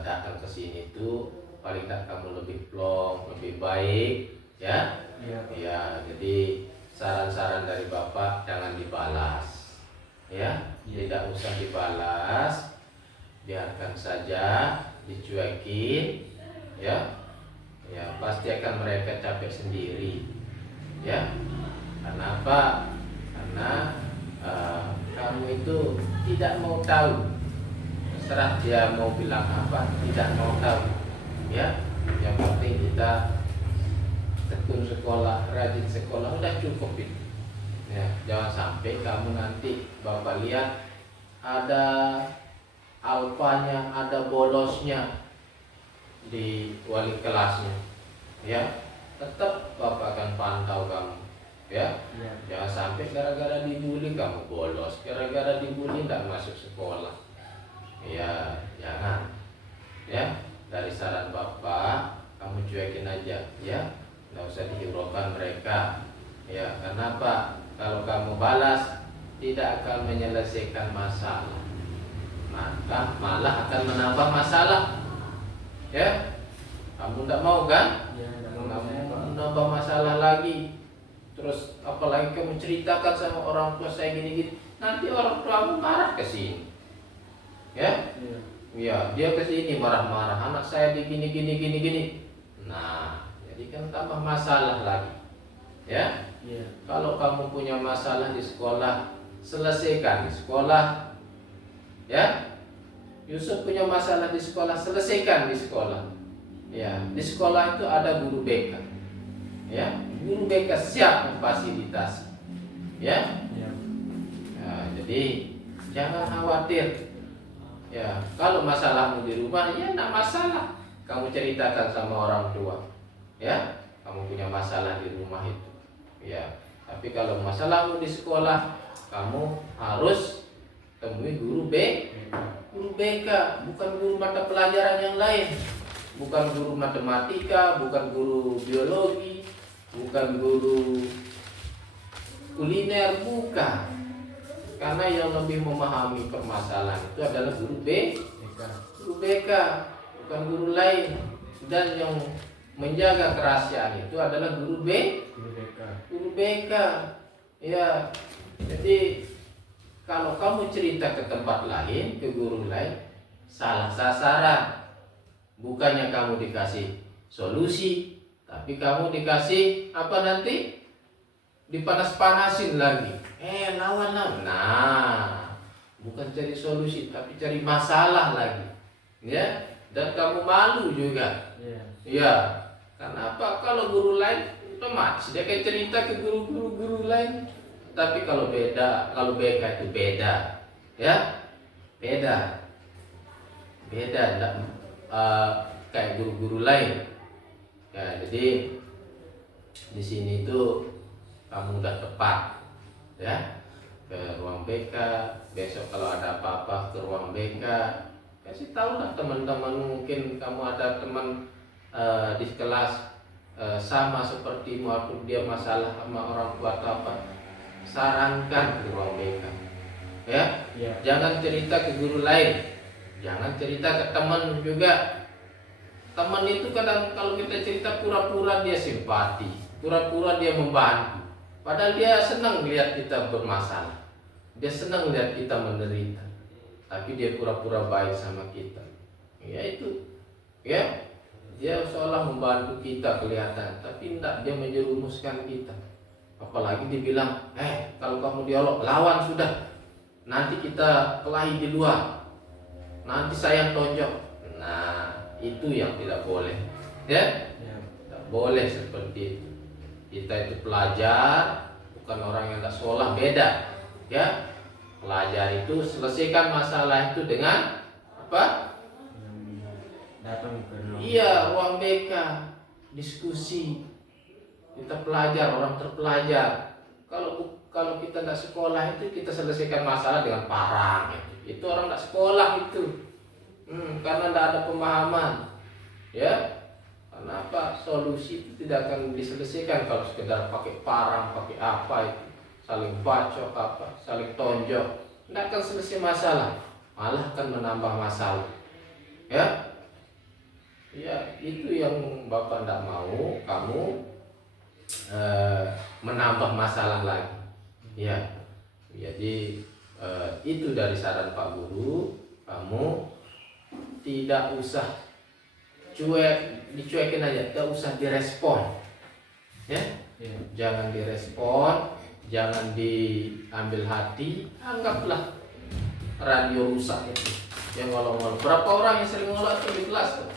datang ke sini itu paling tidak kamu lebih plong, lebih baik, ya. Iya. Ya, jadi saran-saran dari Bapak jangan dibalas, ya. Tidak usah dibalas, biarkan saja, dicuekin, ya. Ya, pasti akan mereka capek sendiri, ya. Karena apa? Karena kamu itu tidak mau tahu, terserah dia mau bilang apa, tidak mau tahu, ya. Yang penting kita tekun sekolah, rajin sekolah, udah cukup itu, ya. Jangan sampai kamu nanti Bapak lihat ada alfanya, ada bolosnya di wali kelasnya, ya. Tetap Bapak akan pantau kamu, ya. Iya. Jangan sampai gara-gara dibully kamu bolos, gara-gara dibully tidak masuk sekolah, ya. Jangan, ya. Dari saran Bapak, kamu cuekin aja, ya. Nggak usah dihiraukan mereka, ya. Kenapa? Kalau kamu balas tidak akan menyelesaikan masalah, maka malah akan menambah masalah, ya. Kamu tidak mau kan? Iya, Kamu menambah masalah lagi. Terus apalagi kamu ceritakan sama orang tua saya gini-gini, nanti orang tuamu marah ke sini, ya. Iya. Ya, dia ke sini marah-marah, anak saya begini gini. Nah, jadi kan tambah masalah lagi, ya. Iya. Kalau kamu punya masalah di sekolah, selesaikan di sekolah, ya. Yusuf punya masalah di sekolah, selesaikan di sekolah, ya. Di sekolah itu ada guru BK, ya. Guru BK siap memfasilitasi, ya. Iya. Nah, jadi jangan khawatir, ya. Kalau masalahmu di rumah, ya enggak masalah, kamu ceritakan sama orang tua, ya. Kamu punya masalah di rumah itu, ya. Tapi kalau masalahmu di sekolah, kamu harus temui guru BK, bukan guru mata pelajaran yang lain, bukan guru matematika, bukan guru biologi, bukan guru kuliner, bukan. Karena yang lebih memahami permasalahan itu adalah guru BK, bukan guru lain. Dan yang menjaga kerahasiaan itu adalah guru BK, ya. Jadi kalau kamu cerita ke tempat lain, ke guru lain, salah sasaran. Bukannya kamu dikasih solusi, tapi kamu dikasih apa nanti? Dipanas-panasin lagi. Lawan. Nah, bukan cari solusi, tapi cari masalah lagi, ya. Dan kamu malu juga, ya. Karena apa? Kalau guru lain otomatis dia kayak cerita ke guru lain. Tapi kalau BK itu beda, ya. Beda, enggak kayak guru-guru lain. Ya, jadi di sini tuh kamu udah tepat, ya. ke ruang BK. Besok kalau ada apa-apa ke ruang BK, kasih tahu lah teman-teman. Mungkin kamu ada teman di kelas sama sepertimu, atau dia masalah sama orang tua atau apa, sarankan ke ruang BK. Ya, jangan cerita ke guru lain, jangan cerita ke teman juga. Teman itu kadang kalau kita cerita pura-pura dia simpati, pura-pura dia membantu, padahal dia senang lihat kita bermasalah, dia senang lihat kita menderita, tapi dia pura-pura baik sama kita. Ya itu, ya, dia seolah membantu kita kelihatan, tapi tidak, dia menjerumuskan kita. Apalagi dibilang, kalau kamu dialog lawan sudah, nanti kita kelahi di luar, nanti saya tonjok. Nah, itu yang tidak boleh, ya. Tidak boleh seperti itu. Kita itu pelajar, bukan orang yang tidak sekolah, beda, ya. Pelajar itu selesaikan masalah itu dengan apa? Datang ke ruang. Iya, ruang BK, diskusi. Kita pelajar, orang terpelajar. Kalau kita tidak sekolah itu kita selesaikan masalah dengan parang. Itu orang tidak sekolah itu. Karena tidak ada pemahaman, ya. Karena apa? Solusi itu tidak akan diselesaikan kalau sekedar pakai parang, pakai apa itu, saling bacok apa, saling tonjok, tidak akan selesai masalah, malah akan menambah masalah, ya. Ya, itu yang Bapak tidak mau, kamu menambah masalah lagi, ya. Jadi itu dari saran Pak Guru, kamu tidak usah dicuekin aja, tidak usah direspon, ya. Jangan direspon, jangan diambil hati, anggaplah radio rusak itu yang ngolong-ngolong. Berapa orang yang sering ngolong itu di kelas tuh?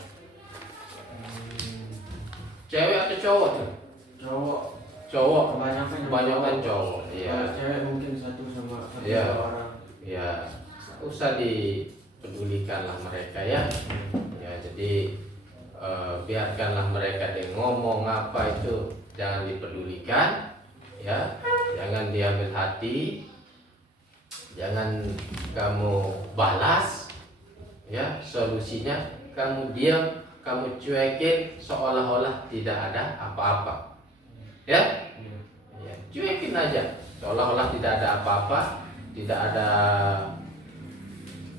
Cewek atau cowok tuh? Cowok. Kebanyakan cowok. Iya. Cewek mungkin satu Iya. orang. Ya, usah dipedulikanlah mereka, ya. Ya, jadi biarkanlah mereka dia ngomong apa itu, jangan dipedulikan, ya. Jangan diambil hati, jangan kamu balas, ya. Solusinya kamu diam, kamu cuekin seolah-olah tidak ada apa-apa, ya. Ya, cuekin aja seolah-olah tidak ada apa-apa, tidak ada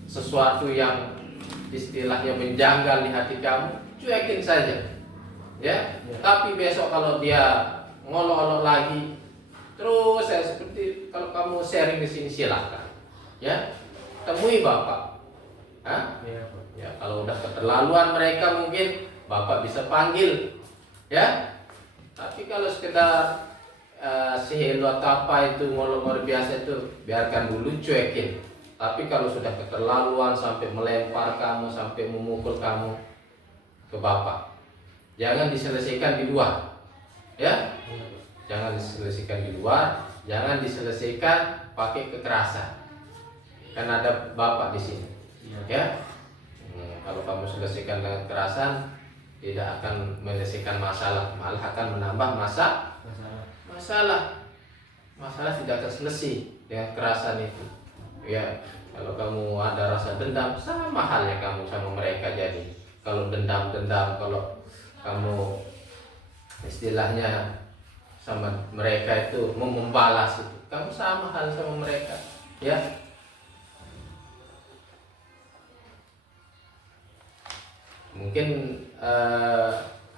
sesuatu yang istilahnya menjanggal di hati kamu, cuekin saja, ya. Tapi besok kalau dia ngolok-olok lagi terus, saya seperti kalau kamu sharing di sini silahkan, ya, temui Bapak. Ya, kalau udah keterlaluan mereka mungkin Bapak bisa panggil, ya. Tapi kalau sekedar sihelo atau apa itu ngolok-ngolok biasa itu biarkan dulu, cuekin. Tapi kalau sudah keterlaluan sampai melempar kamu, sampai memukul kamu, ke Bapak. Jangan diselesaikan di luar, ya. Jangan diselesaikan di luar, jangan diselesaikan pakai kekerasan. Kan ada Bapak di sini, ya. Kalau kamu selesaikan dengan kekerasan, tidak akan menyelesaikan masalah, malah akan menambah masalah tidak akan selesai dengan kekerasan itu, ya. Kalau kamu ada rasa dendam, sama halnya kamu sama mereka. Jadi kalau dendam, kalau kamu istilahnya sama mereka itu mau membalas itu, kamu sama hal sama mereka, ya. Mungkin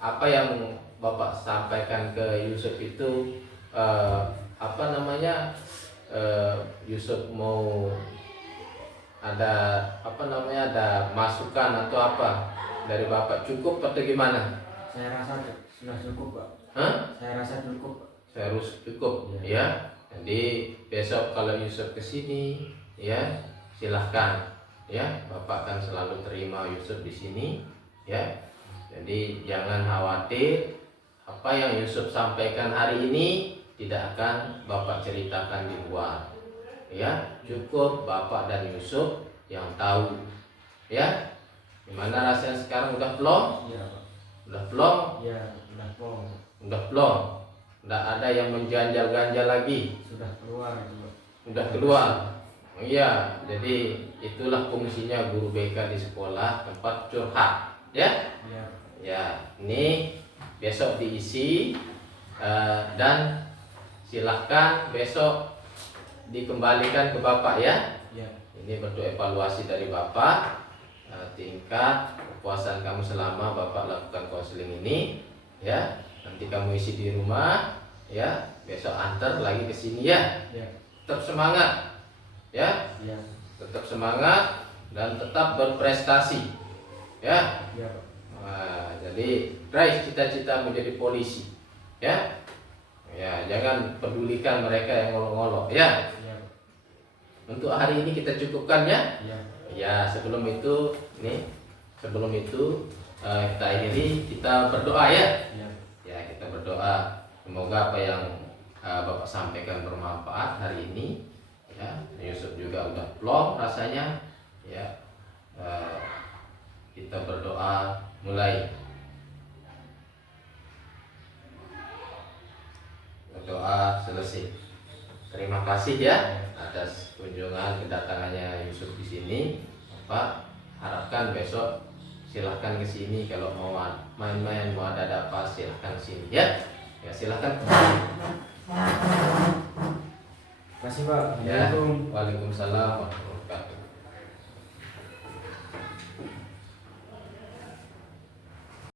apa yang Bapak sampaikan ke Yusuf itu Yusuf mau ada ada masukan atau apa dari Bapak, cukup atau gimana? Saya rasa sudah cukup, Pak. Saya rasa cukup, Pak. Saya harus cukup, ya. Jadi besok kalau Yusuf kesini, ya, silahkan, ya. Bapak akan selalu terima Yusuf di sini, ya. Jadi jangan khawatir, apa yang Yusuf sampaikan hari ini tidak akan Bapak ceritakan di luar, ya. Cukup Bapak dan Yusuf yang tahu, ya. Gimana rasanya sekarang, udah plong? Iya, Pak. Udah plong? Iya, udah plong. Udah plong. Nggak ada yang menjanjal-ganjal lagi. Sudah keluar itu, Pak. udah keluar. Iya, jadi itulah fungsinya guru BK di sekolah, tempat curhat, ya. Iya. Ya, ini besok diisi dan silahkan besok dikembalikan ke Bapak ya. Iya. Ini bentuk evaluasi dari Bapak, tingkat kepuasan kamu selama Bapak lakukan konseling ini, ya. Nanti kamu isi di rumah, ya. Besok antar lagi ke sini ya. Iya. Tetap semangat, ya. Iya. Tetap semangat dan tetap berprestasi, ya. Iya. Nah, jadi raih cita-cita menjadi polisi, ya. Ya, jangan pedulikan mereka yang ngolok-ngolok, ya. Iya. Untuk hari ini kita cukupkan ya. Iya. Ya, sebelum itu kita akhiri, kita berdoa ya. Iya. Ya, kita berdoa semoga apa yang Bapak sampaikan bermanfaat hari ini. Ya, Yusuf juga udah plong rasanya. Ya, kita berdoa mulai. Berdoa selesai. Terima kasih ya atas kunjungan kedatangannya Yusuf di sini. Bapak harapkan besok silahkan ke sini, kalau mau main-main, mau ada apa silahkan ke sini ya. Ya silahkan. Terima kasih Pak. Ya. Assalamualaikum. Waalaikumsalam.